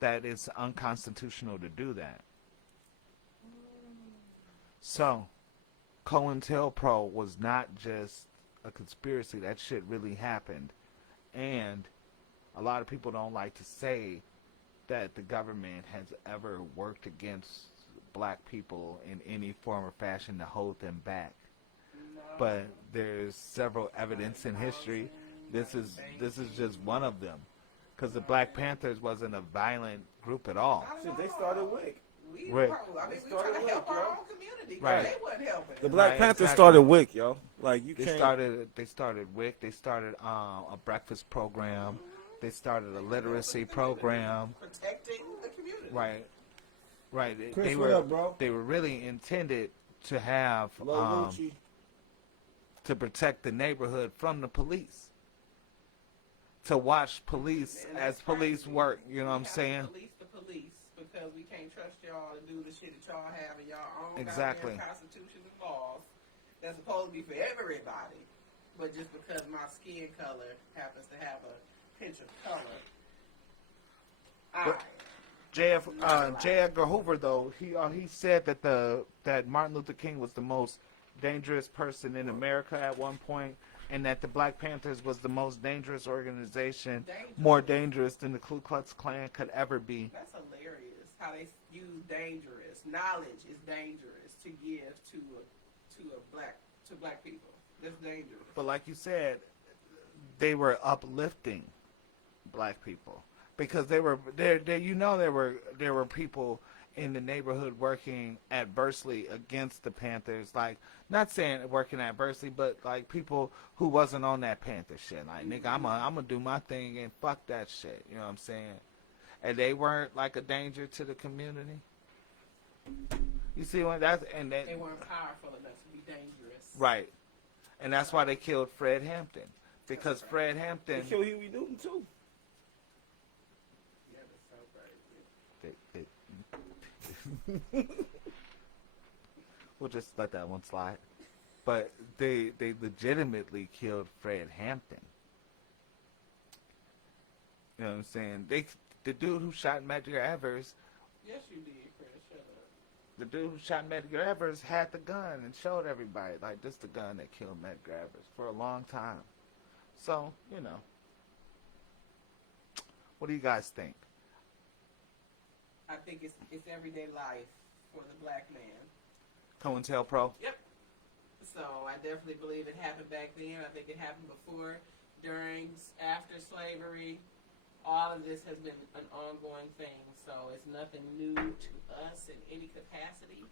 that it's unconstitutional to do that. So, COINTELPRO was not just a conspiracy. That shit really happened. And a lot of people don't like to say that the government has ever worked against black people in any form or fashion to hold them back. But there's several evidence in history. This is just one of them. Because the Black Panthers wasn't a violent group at all. Shit, they started WIC. We Right. we trying to help our own community. Right. They wasn't helping. The Black Right, Panthers exactly. started WIC, yo. Like you They can't. started WIC. They started a breakfast program. They started a literacy program. Protecting the community. Right. Right. Chris, They what were up, bro? they were really intended to have Hello, Gucci. to protect the neighborhood from the police. To watch police And as that's police crazy. work, you know what I'm We have saying? to police the police because we can't trust y'all to do the shit that y'all have in y'all own Exactly. goddamn constitutions and laws that's supposed to be for everybody. But just because my skin color happens to have a pinch of color, J. Edgar Hoover, though, he said that Martin Luther King was the most dangerous person in America at one point, and that the Black Panthers was the most dangerous organization, more dangerous than the Ku Klux Klan could ever be. That's hilarious. How they use dangerous. Knowledge is dangerous to give to black people. That's dangerous. But like you said, they were uplifting black people because they were there. There were people in the neighborhood working adversely against the Panthers. Like, not saying working adversely, but like people who wasn't on that Panther shit. Like, nigga, I'm gonna do my thing and fuck that shit. You know what I'm saying? And they weren't like a danger to the community. You see when that's and They weren't powerful enough to be dangerous. right, and that's why they killed Fred Hampton because Fred Hampton. They killed Huey Newton too. Yeah, that's so crazy. We'll just let that one slide. But they legitimately killed Fred Hampton. You know what I'm saying? The dude who shot Medgar Evers, Yes, you did, Chris. Shut up. the dude who shot Medgar Evers had the gun and showed everybody, like, this the gun that killed Medgar Evers for a long time. So, what do you guys think? I think it's everyday life for the black man. COINTELPRO? Yep. So I definitely believe it happened back then. I think it happened before, during, after slavery. All of this has been an ongoing thing. So it's nothing new to us in any capacity.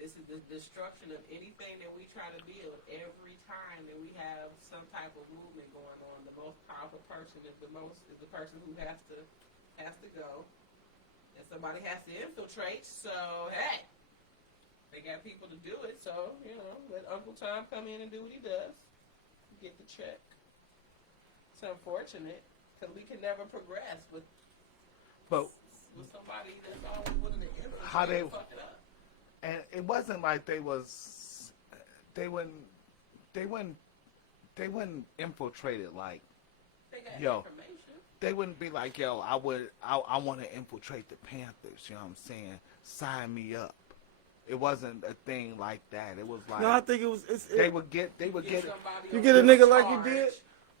This is the destruction of anything that we try to build. Every time that we have some type of movement going on, the most powerful person is the person who has to go. And somebody has to infiltrate. So hey, they got people to do it. So let Uncle Tom come in and do what he does. Get the check. It's unfortunate because we can never progress with somebody that's always willing to infiltrate How they- and fuck it up. And it wasn't like they wouldn't infiltrate it like, They got Yo. information. they wouldn't be like, yo, I want to infiltrate the Panthers, you know what I'm saying? Sign me up. It wasn't a thing like that. It was like, No, I think it was. they would get Get it. somebody You on get a nigga like you charge did,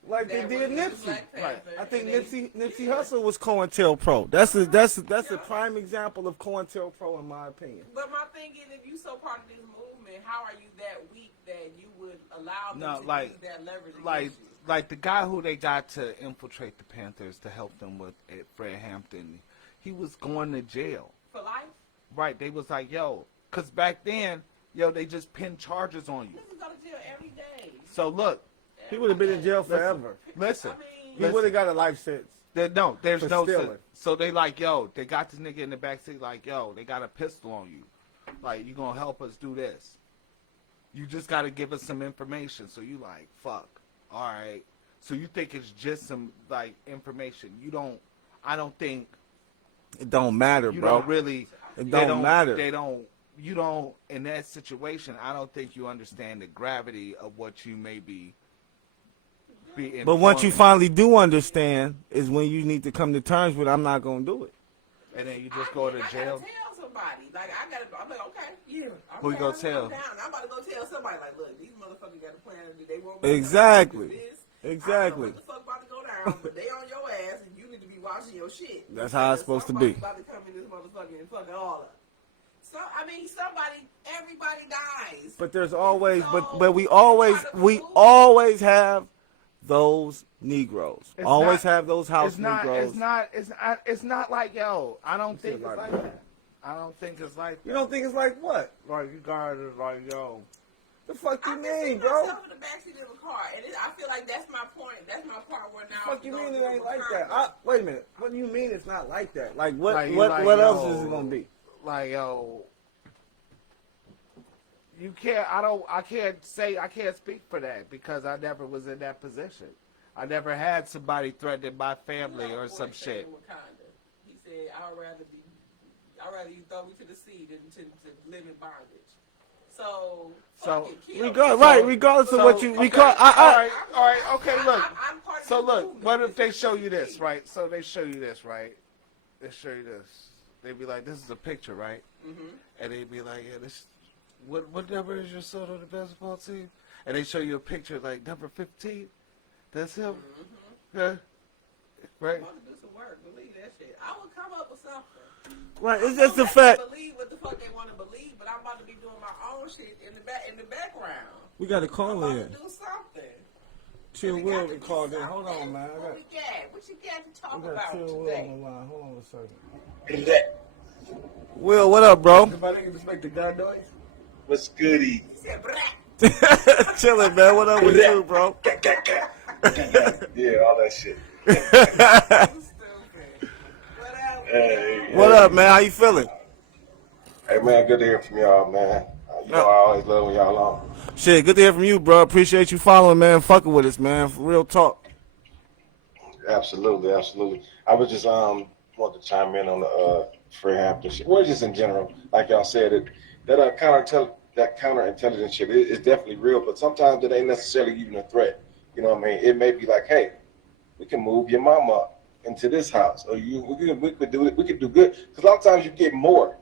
like they that did was in the Nipsey. Black Right. Panther, I think and Nipsey Hussle was COINTELPRO. That's a prime example of COINTELPRO in my opinion. But my thing is, if you so part of this movement, how are you that weak that you would allow them No, to like- use that leverage Like against you? the guy who they got to infiltrate the Panthers to help them with it, Fred Hampton, he was going to jail. For life? Right? They was like, yo, because back then, yo, they just pinned charges on you. Niggas go to jail every day. So look, He would have been in jail Listen. forever. listen. I mean, He would have got a life sentence. There's For no. stealing. So they like, yo, they got this nigga in the backseat, like, yo, they got a pistol on you. Like, you gonna help us do this. You just gotta give us some information. So you like, fuck. All right. So you think it's just some like information? I don't think It don't matter, you bro. don't really. It don't matter. They don't. You don't. In that situation, I don't think you understand the gravity of what you may be. But once you informing. finally do understand, is when you need to come to terms with, I'm not gonna do it. And then you just go to jail. I gotta tell somebody. Like I'm like, okay, yeah. Who you gonna tell? I'm down. I'm about to go tell somebody. Like, look, these motherfuckers got a plan. They want me Exactly. to do this. Exactly. I don't know what the fuck about to go down, but they on your ass, and you need to be watching your shit. That's how it's supposed to be. Somebody's about to come in this motherfucker and fuck it all up. So I mean, everybody dies. But there's always, So, but we always have those Negroes. It's Always not- have those house It's not. Negroes. It's not like yo. I don't think it's it's like like that. I don't think it's like that. You don't think it's like what? Like you guys is like yo. The fuck you I can mean, see bro? myself in the backseat of a car, and I feel like that's my point. That's my part where now. Fuck you I'm mean going it ain't through like a that? Wait a minute. What do you mean it's not like that? Like what? Like, you what? like, what else yo, is it gonna be? Like yo. You can't. I can't speak for that because I never was in that position. I never had somebody threatening my family or some shit. He said, I'd rather you throw me to the sea than to live in bondage. So Regardless of what you, okay, because all right, okay, look. I'm part of So the look, movement. what if they show you this, right? So they show you this, right? They show you this. They be like, this is a picture, right? Mm-hmm. And they be like, yeah, this. What number is your son on the basketball team? And they show you a picture like number 15. That's him. Mm-hmm. Yeah. Right. I want to do some work. Believe that shit. I will come up with something. right, it's I just the don't fact. have to believe what the fuck they want to believe, but I'm about to be doing my own shit in the background. We got to I'm call about in. to do something. Chill We Will got to to do call in. something. Hold on, man. What we got? What you got to talk We got about Chill Will today? on the line. Hold on a second. Will, what up, bro? Everybody can just make the gun noise. What's goody? He said, brah. Chillin', man. What up with you, bro? Yeah, all that shit. You stupid. What else? Hey, What up, man? How you feeling? Hey, man, good to hear from y'all, man. You know I always love when y'all on. Shit, good to hear from you, bro. Appreciate you following, man. Fucking with us, man. Real talk. Absolutely, absolutely. I was just wanted to chime in on the Fred Hampton shit. Well, just in general, like y'all said, that counterintelligence shit is definitely real, but sometimes it ain't necessarily even a threat. You know what I mean? It may be like, hey, we can move your mama into this house, or we could do good. Because a lot of times you get more.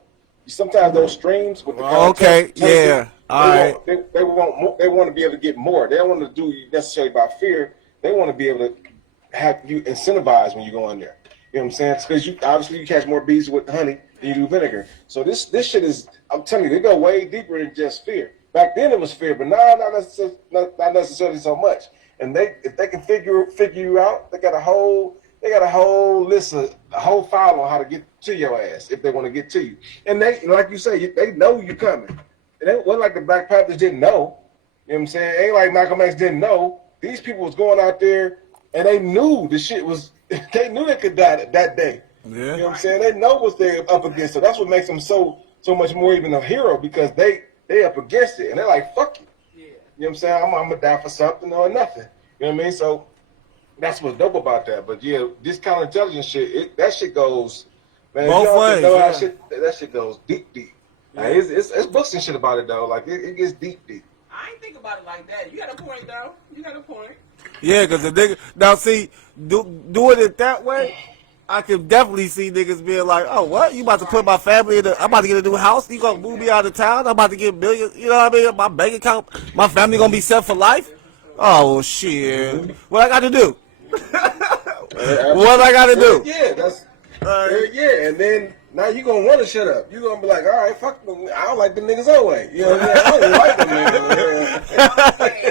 Sometimes those streams with the Okay, yeah, all right. They want to be able to get more. They don't want to do you necessarily by fear. They want to be able to have you incentivized when you go in there. You know what I'm saying? Because obviously you catch more bees with honey than you do vinegar. So this shit is, I'm telling you, they go way deeper than just fear. Back then it was fear, but now not necessarily so much. And if they can figure you out, they got a whole list of a whole file on how to get to your ass if they want to get to you. And they, like you say, they know you're coming. It wasn't like the Black Panthers didn't know. You know what I'm saying? It ain't like Malcolm X didn't know. These people was going out there and they knew the shit was. They knew they could die that day. Yeah. You know what I'm saying? They know what they're up against. So that's what makes them so much more even a hero, because they up against it and they're like, fuck it. Yeah. You know what I'm saying? I'm gonna die for something or nothing. You know what I mean? So that's what's dope about that. But yeah, this counterintelligence shit, that shit goes, man. Both you don't ways, know how yeah. that shit goes deep. Like, it's books and shit about it though. Like it gets deep. I ain't think about it like that. You got a point, though. You got a point. Yeah, because the nigga, now see, doing it that way, I can definitely see niggas being like, oh, what? You about to put my family I'm about to get a new house? You gonna move me out of town? I'm about to get millions, you know what I mean? My bank account, my family gonna be set for life? Oh, shit. What I got to do? What I got to do? Yeah, that's yeah. And then now you gonna want to shut up. You gonna be like, all right, fuck them. I don't like them niggas anyway. You know what I mean? I don't like them niggas.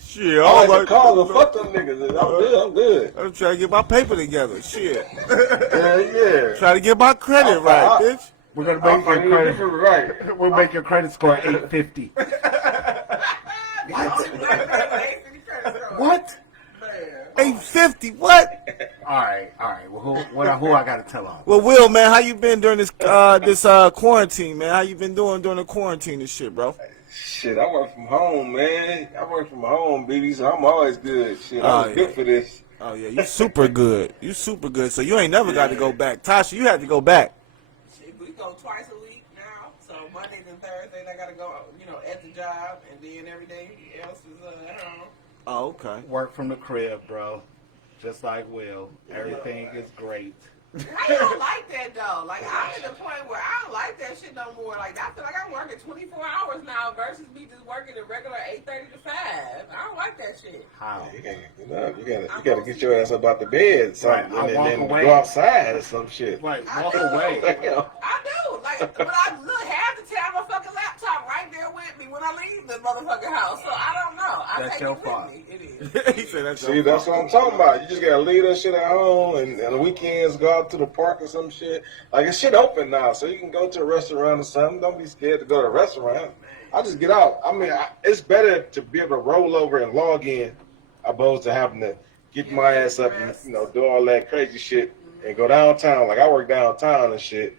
Shit, I like to call them. Fuck them niggas. I'm good. I'm trying to get my paper together. Shit. Yeah. Trying to get my credit right, bitch. We're gonna make your credit. Right. We'll make your credit score 850. What? 850, what? All right. Well, who I gotta tell on? Well, Will, man, how you been during this quarantine, man? How you been doing during the quarantine and shit, bro? Shit, I work from home, man. I work from home, baby, so I'm always good. Shit, I was good for this. Oh yeah, you super good. You super good. So you ain't never got to go back. Tasha, you had to go back. Shit, we go twice a week now. So Mondays and Thursdays I gotta go, at the job, and then everything else is at home. Oh, okay. Work from the crib, bro. Just like Will. Everything is great. I don't like that though. Like I'm at the point where I don't like that shit no more. Like I feel like I'm working 24 hours now versus me just working a regular 8:30 to 5. I don't like that shit. How? You gotta get your ass up out the bed, or something, Right, and walk then away. go outside or some shit. Right, I walk do. away. I do. Like, but I look have to have my fucking laptop right there with me when I leave the motherfucking house. So I don't know. I That's take your it with fault. me. It is. He said that's See, your that's fault. what I'm talking about. You just gotta leave that shit at home, and on the weekends go out to the park or some shit. Like, it's shit open now, so you can go to a restaurant or something. Don't be scared to go to a restaurant. I just get out. I mean, it's better to be able to roll over and log in opposed to having to get my ass up and, do all that crazy shit and go downtown. Like, I work downtown and shit.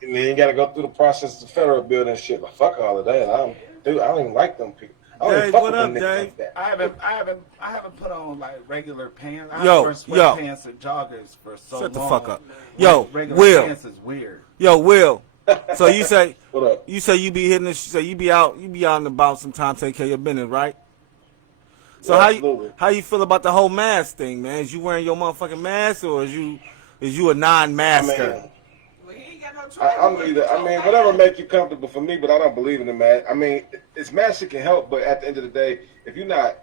And then you gotta go through the process of the federal building and shit. But fuck all of that. I don't even like them people. I don't even Dave, fuck what with up, them niggas Dave? like that. I haven't put on like regular pants. I Yo, wear sweatpants and joggers for so Shut the long. fuck up. Yo, Regular Will. pants is weird. Yo, Will. So you say What up? you say you be hitting this, so you be out and about sometimes, take care of your business, right? So Yeah, how absolutely. you feel about the whole mask thing, man? Is you wearing your motherfucking mask or is you a I non-masker? mean, Well, he ain't got no choice. I'm either. I mean, whatever make you comfortable for me, but I don't believe in the mask. I mean, it's magic can help, but at the end of the day, if you're not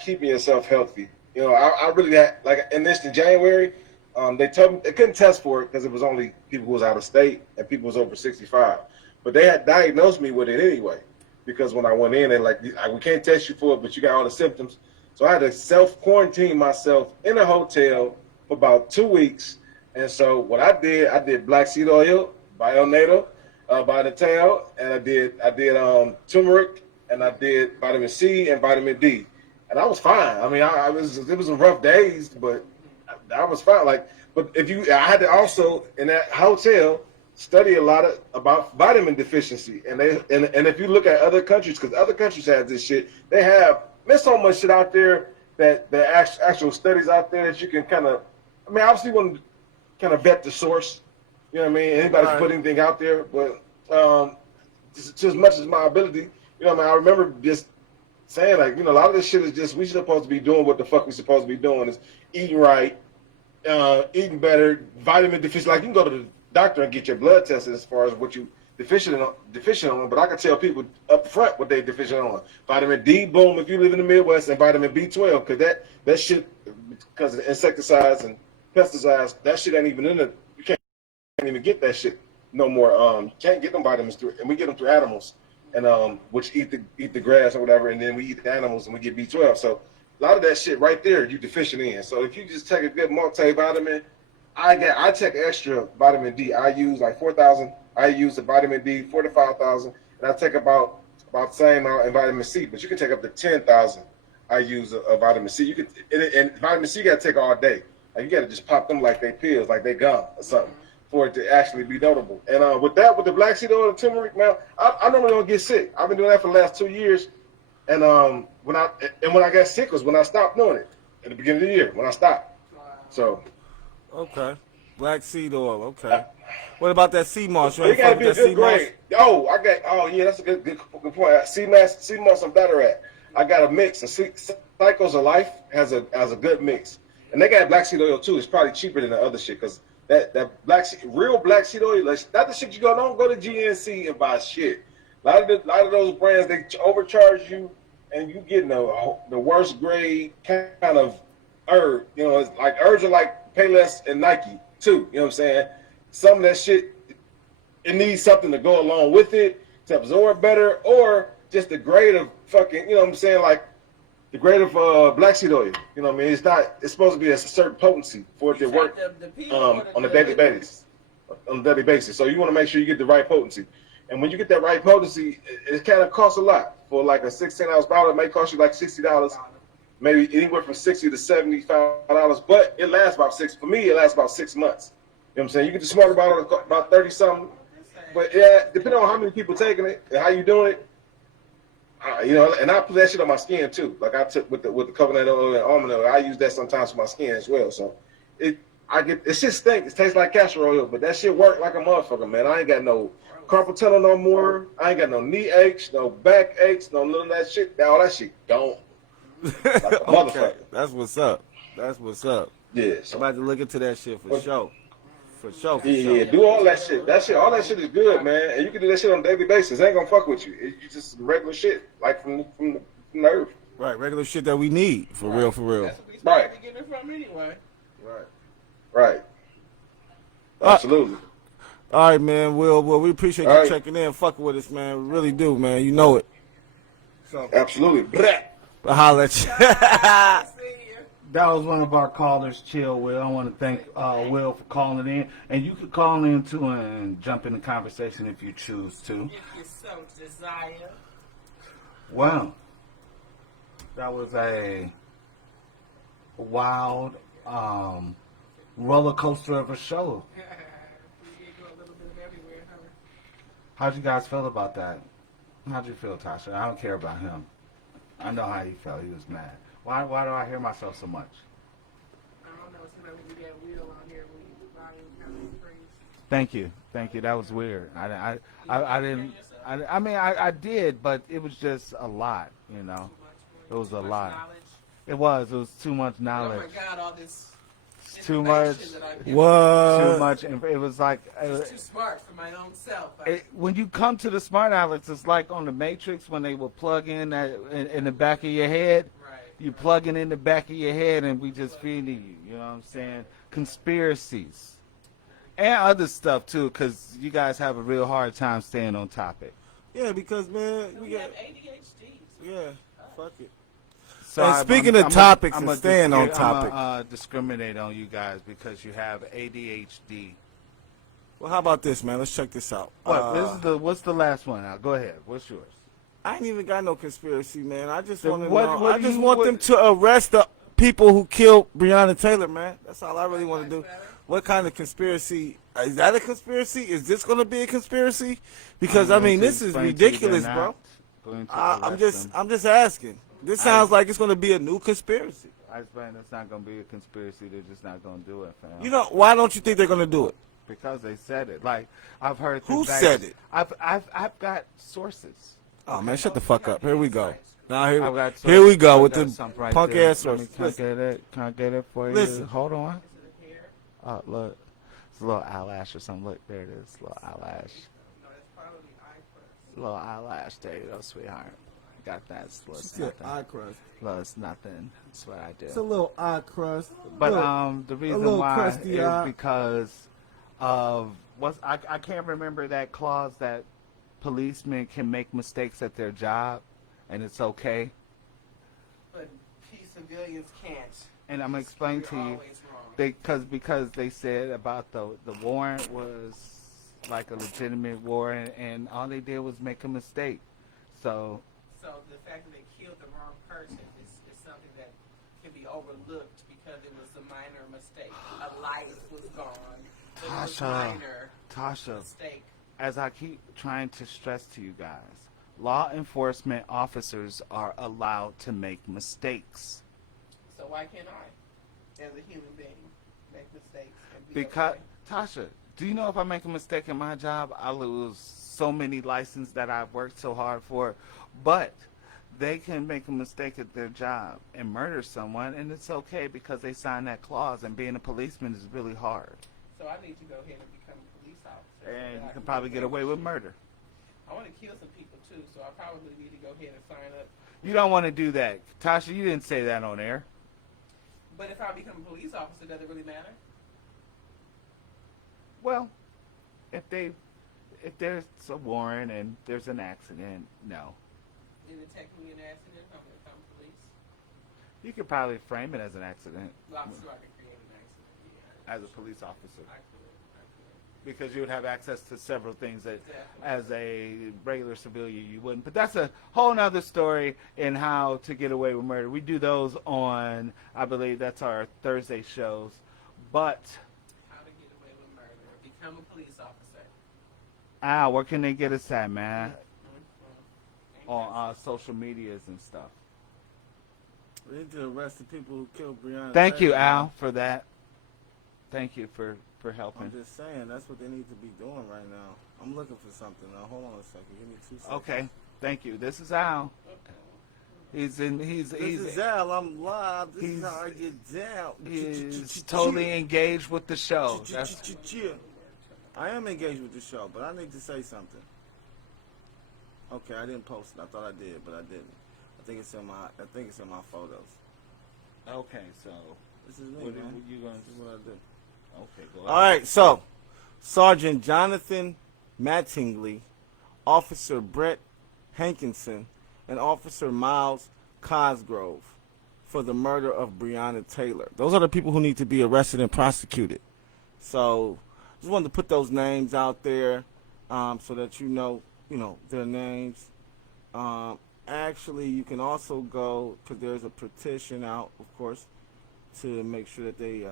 keeping yourself healthy, I really had like in January, they told me they couldn't test for it because it was only people who was out of state and people who was over 65, but they had diagnosed me with it anyway because when I went in, they like we can't test you for it, but you got all the symptoms, so I had to self-quarantine myself in a hotel for about 2 weeks. And so what I did black seed oil, bionatal, Bionatal, and I did turmeric, and I did vitamin C and vitamin D, and I was fine. I mean, it was a rough days, but I was fine. Like, but I had to also in that hotel study a lot about vitamin deficiency, and if you look at other countries, because other countries have this shit, there's so much shit out there that the actual studies out there that you can kind of, I mean, obviously want to kind of vet the source, you know what I mean? Anybody can put anything out there, but just as much as my ability, I mean, I remember just saying like, a lot of this shit is just, we supposed to be doing what the fuck we supposed to be doing is eating right, eating better, vitamin deficient. Like you can go to the doctor and get your blood tested as far as what you deficient on, but I can tell people up front what they deficient on. Vitamin D, boom, if you live in the Midwest, and vitamin B12, because that shit, because of insecticides and pesticides, that shit ain't even in it. You can't even get that shit no more. You can't get them vitamins through, and we get them through animals, and which eat the grass or whatever, and then we eat the animals and we get B12. So a lot of that shit right there you deficient in. So if you just take a good multivitamin, I take extra vitamin D. I use like 4,000. I use the vitamin D 4 to 5,000, and I take about the same amount in vitamin C. But you can take up to 10,000. I use a vitamin C. You can and vitamin C you gotta take all day. Like you gotta just pop them like they pills, like they gum or something, for it to actually be notable. And with the black seed oil, the turmeric, man, I normally don't get sick. I've been doing that for the last 2 years. And when I got sick was when I stopped doing it at the beginning of the year when I stopped. So. Okay. Black seed oil, okay. What about that sea moss? You You ain't gotta fuck be with a that sea good moss? grade. Yeah, that's a good point. Sea moss I'm better at. I got a mix. Cycles of Life has a good mix. And they got black seed oil too. It's probably cheaper than the other shit because that real black seed oil, like, not the shit you don't go to GNC and buy shit. A lot of those brands, they overcharge you and you getting the worst grade kind of herb. It's like herbs are like Payless and Nike too. You know what I'm saying? Some of that shit, it needs something to go along with it to absorb better, or just the grade of fucking, you know what I'm saying, like the grade of black seed oil. You know what I mean? It's supposed to be a certain potency for it to work on a daily basis. On a daily basis. So you want to make sure you get the right potency. And when you get that right potency, it kind of costs a lot. For like a 16-ounce bottle, it may cost you like $60. Maybe anywhere from $60 to $75, but it lasts about 6 months. You know what I'm saying? You get the smarter bottle about 30 something, But yeah, depending on how many people taking it and how you doing it, you know, and I put that shit on my skin too. Like I took with the coconut oil and almond oil, I use that sometimes for my skin as well. So it shit stink. It tastes like castor oil, but that shit work like a motherfucker, man. I ain't got no carpal tunnel no more. I ain't got no knee aches, no back aches, no none of that shit. All that shit gone. Like a motherfucker. Okay, that's what's up. That's what's up. Yeah. I'm So, about to look into that shit for sure. For sure. For yeah, sure. do all that shit. All that shit is good, man. And you can do that shit on a daily basis. It ain't gonna fuck with you. It's just regular shit, like from the earth. Right, regular shit that we need. For real, for real. That's what we supposed Right. to be getting it from anyway. Right. Absolutely. All right, man. Well, we appreciate All you right. checking in, fucking with us, man. We really do, man. You know it. So, Absolutely. Blah. I'll holler at you. See ya. That was one of our callers, Chill Will. I want to thank Will for calling in. And you could call in too and jump in the conversation if you choose to. If you so desire. Well, that was a wild roller coaster of a show. We did go a little bit of everywhere, huh? How'd you guys feel about that? How'd you feel, Tasha? I don't care about him. I know how he felt. He was mad. Why do I hear myself so much? I don't know. Sometimes we get wheel on here. We volume kind of crazy. Thank you. That was weird. I didn't. I mean, I did, but it was just a lot. You know, it was a lot. Knowledge. It was too much Oh knowledge. my God! All this. Too much. information that I've given. What? Too much. It was like It's too smart for my own self. when you come to the Smartalecs, it's like on the Matrix when they will plug in that in the back of your head. Right. You plug it in the back of your head, and we just feeding you. You know what I'm saying? Conspiracies and other stuff too, because you guys have a real hard time staying on topic. Yeah, because, man, We we got. have ADHD. Yeah, fuck it. So And speaking of topics and staying on topic. I'm discriminate on you guys because you have ADHD. Well, how about this, man? Let's check this out. What's the last one? Now go ahead. What's yours? I ain't even got no conspiracy, man. I just Then want to what- know. what I do just you- want what- them to arrest the people who killed Breonna Taylor, man. That's all I really want to do. What kind of conspiracy? Is that a conspiracy? Is this going to be a conspiracy? Because I mean, this is ridiculous, bro. I'm just asking. This sounds like it's going to be a new conspiracy. I explained it's not going to be a conspiracy. They're just not going to do it, fam. You know, why don't you think they're going to do it? Because they said it. Like I've heard. Who things said it? I've got sources. Oh man, shut the fuck up. Here we go. Now I've here got we sources. go I with got the something right punk there. ass sources. Can I get it? Can I get it for you? Listen. Hold on. Oh look, it's a little eyelash or something. Look, there it is. A little eyelash. No, it's probably eye crust. A little eyelash. There you go, sweetheart. Got that. It's It's nothing. eye crust. Look, it's nothing. That's what I do. It's a little eye crust. But Look, the reason little why crusty is eye. because of I can't remember that clause that policemen can make mistakes at their job, and it's okay. But civilians can't. And I'm gonna explain to You're you always wrong. because they said about the warrant was like a legitimate warrant, and all they did was make a mistake. So So the fact that they killed the wrong person is something that can be overlooked because it was a minor mistake. A life was gone. It was a minor Tasha, mistake. as I keep trying to stress to you guys, law enforcement officers are allowed to make mistakes. So why can't I, as a human being, make mistakes and be Because, okay? Tasha, do you know if I make a mistake in my job, I lose so many licenses that I've worked so hard for? But they can make a mistake at their job and murder someone, and it's okay because they signed that clause, and being a policeman is really hard. So I need to go ahead and become a police officer. so And that you I can probably get away with murder. I want to kill some people too, so I probably need to go ahead and sign up. You don't want to do that. Tasha, you didn't say that on air. But if I become a police officer, does it really matter? Well, if there's a warrant and there's an accident, no. Is it technically an accident if I'm going to become police? You could probably frame it as an accident Well, I'm sure I could create an accident. Yeah, as a police officer I could. because you would have access to several things that Exactly. as a regular civilian you wouldn't. But that's a whole nother story in how to get away with murder. We do those on, I believe that's our Thursday shows. But How to get away with murder. Become a police officer. Al, where can they get us at, man? On social medias and stuff. We need to arrest the people who killed Breonna Thank you, Taylor, Al, man. for that. Thank you for I'm helping. just saying, that's what they need to be doing right now. I'm looking for something. Now, hold on a second. Give me 2 seconds. Okay, thank you. This is Al. He's This is Al. I'm live. This is he's- how I get down. he's totally engaged with the show. That's, I am engaged with the show, but I need to say something. Okay, I didn't post it. I thought I did, but I didn't. I think it's in my photos. okay, so This is me, what man. you gonna? This is what I do. Okay, go All right, so Sergeant Jonathan Mattingly, Officer Brett Hankinson, and Officer Miles Cosgrove for the murder of Breonna Taylor. Those are the people who need to be arrested and prosecuted. So just wanted to put those names out there so that you know their names. Actually, you can also go, because there's a petition out, of course, to make sure that they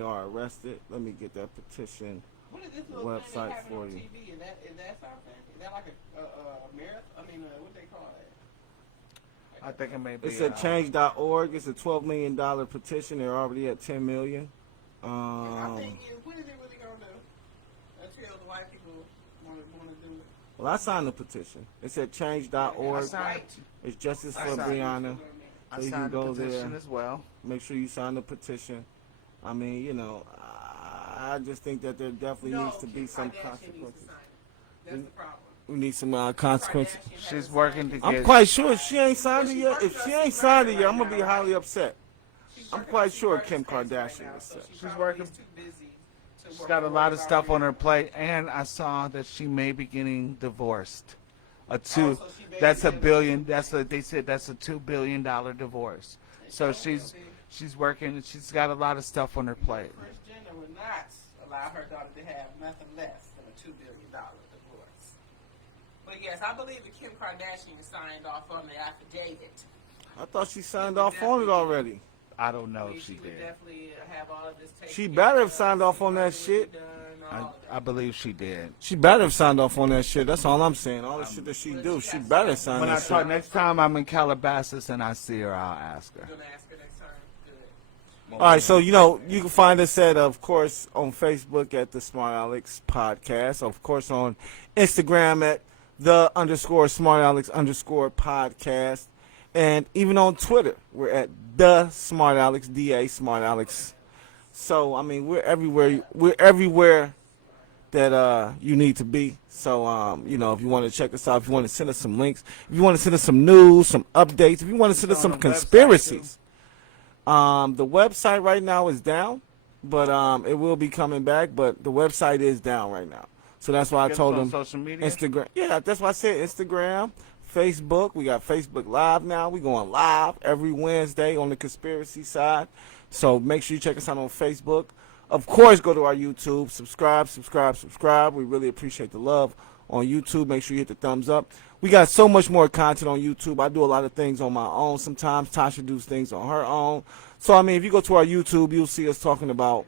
are arrested. Let me get that petition. What is this little thing Website they having for on you. TV? Is that something? Is that like a marathon? I mean, what they call it? I think it may be. It's at change.org. It's a $12 million petition. They're already at $10 million. I think what is it really gonna do? Until the white people want to do it. Well, I signed the petition. It's at change.org. Right. It's Justice I for signed it. Breonna. I So you can signed the go petition there. as well. Make sure you sign the petition. I mean, I just think that there definitely needs to be some consequences. That's the problem. We need some consequences. She's working to I'm get. quite sure if she ain't signed it yet, if she ain't signed it yet, I'm gonna be highly upset. I'm quite sure Kim Kardashian is set. She's working. She's got a lot of stuff on her plate, and I saw that she may be getting divorced. That's a billion. They said that's a $2 billion divorce. So she's working. She's got a lot of stuff on her plate. Kris Jenner would not allow her daughter to have nothing less than a $2 billion divorce. But yes, I believe that Kim Kardashian signed off on the affidavit. I thought she signed off on it already. I don't know I mean, if she would did. definitely have all of this taken She care better have of, signed off on that see shit. what she done, all of I believe she did. She better have signed off on that shit. That's all I'm saying. All the shit that she do, she better sign When I that talk shit. next time I'm in Calabasas and I see her, I'll ask her. that. You're gonna ask her next time. Good. All right, so you can find us at, of course, on Facebook at the Smartalecs Podcast. Of course, on Instagram at _Smartalecs_podcast, and even on Twitter we're at the Smartalecs, DA Smartalecs. So I mean, we're everywhere. We're everywhere that you need to be. So if you want to check us out, if you want to send us some links, if you want to send us some news, some updates, if you want to send us some on the website, conspiracies. The website right now is down, but it will be coming back. But the website is down right now, so that's why I Get us told on them social media. Instagram. Yeah, that's why I said Instagram, Facebook. We got Facebook Live now. We going live every Wednesday on the conspiracy side. So make sure you check us out on Facebook. Of course, go to our YouTube. Subscribe. We really appreciate the love on YouTube. Make sure you hit the thumbs up. We got so much more content on YouTube. I do a lot of things on my own. Sometimes Tasha does things on her own. So, I mean, if you go to our YouTube, you'll see us talking about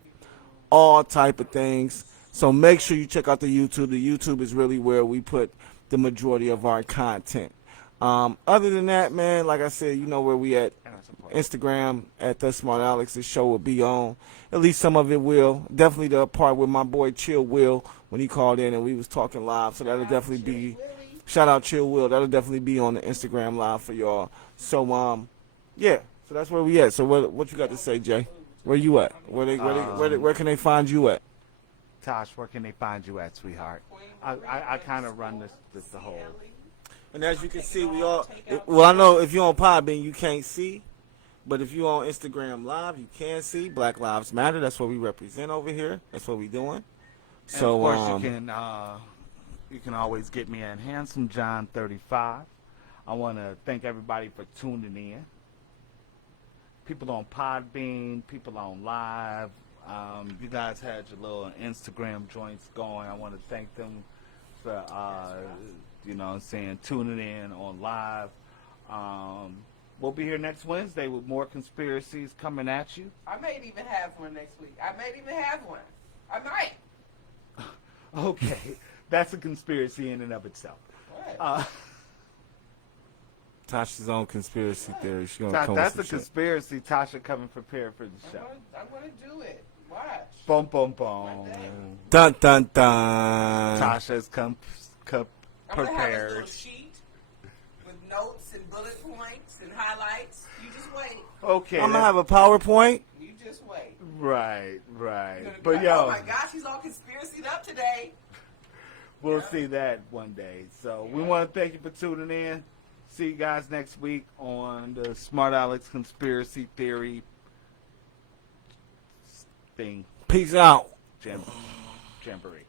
all type of things. So make sure you check out the YouTube. The YouTube is really where we put the majority of our content. Other than that, man, like I said, you know where we at. Instagram at the Smartalecs. This show will be on. At least some of it will. Definitely the part with my boy Chill Will when he called in and we was talking live. So that'll definitely be. Shout out Chill Will. That'll definitely be on the Instagram live for y'all. So yeah. So that's where we at. So what you got to say, Jay? Where you at? Where can they find you at? Tosh, where can they find you at, sweetheart? I kind of run this the whole. And as you can see, we all. Well, I know if you're on Podbean, you can't see. But if you're on Instagram Live, you can see. Black Lives Matter. That's what we represent over here. That's what we doing. So, and of course, you can always get me at Handsome John 35. I want to thank everybody for tuning in. People on Podbean, people on Live. You guys had your little Instagram joints going. I want to thank them for, tuning in on Live. We'll be here next Wednesday with more conspiracies coming at you. I may even have one next week. I might. Okay. That's a conspiracy in and of itself. What? Tasha's own conspiracy theory. She's gonna come That's a with some shit. conspiracy. Tasha coming prepared for the show. I want to do it. Watch. Boom, boom, boom. One day. Dun dun dun. Tasha's I'm gonna have a prepared. little sheet with notes and bullet points and highlights. You just wait. Okay. I'm gonna have a PowerPoint. You just wait. Right. You're gonna be But like, yo, oh my gosh, he's all conspiracied up today. we'll see that one day. So we want to thank you for tuning in. See you guys next week on the Smartalecs Conspiracy Theory thing. Peace out. Jamboree.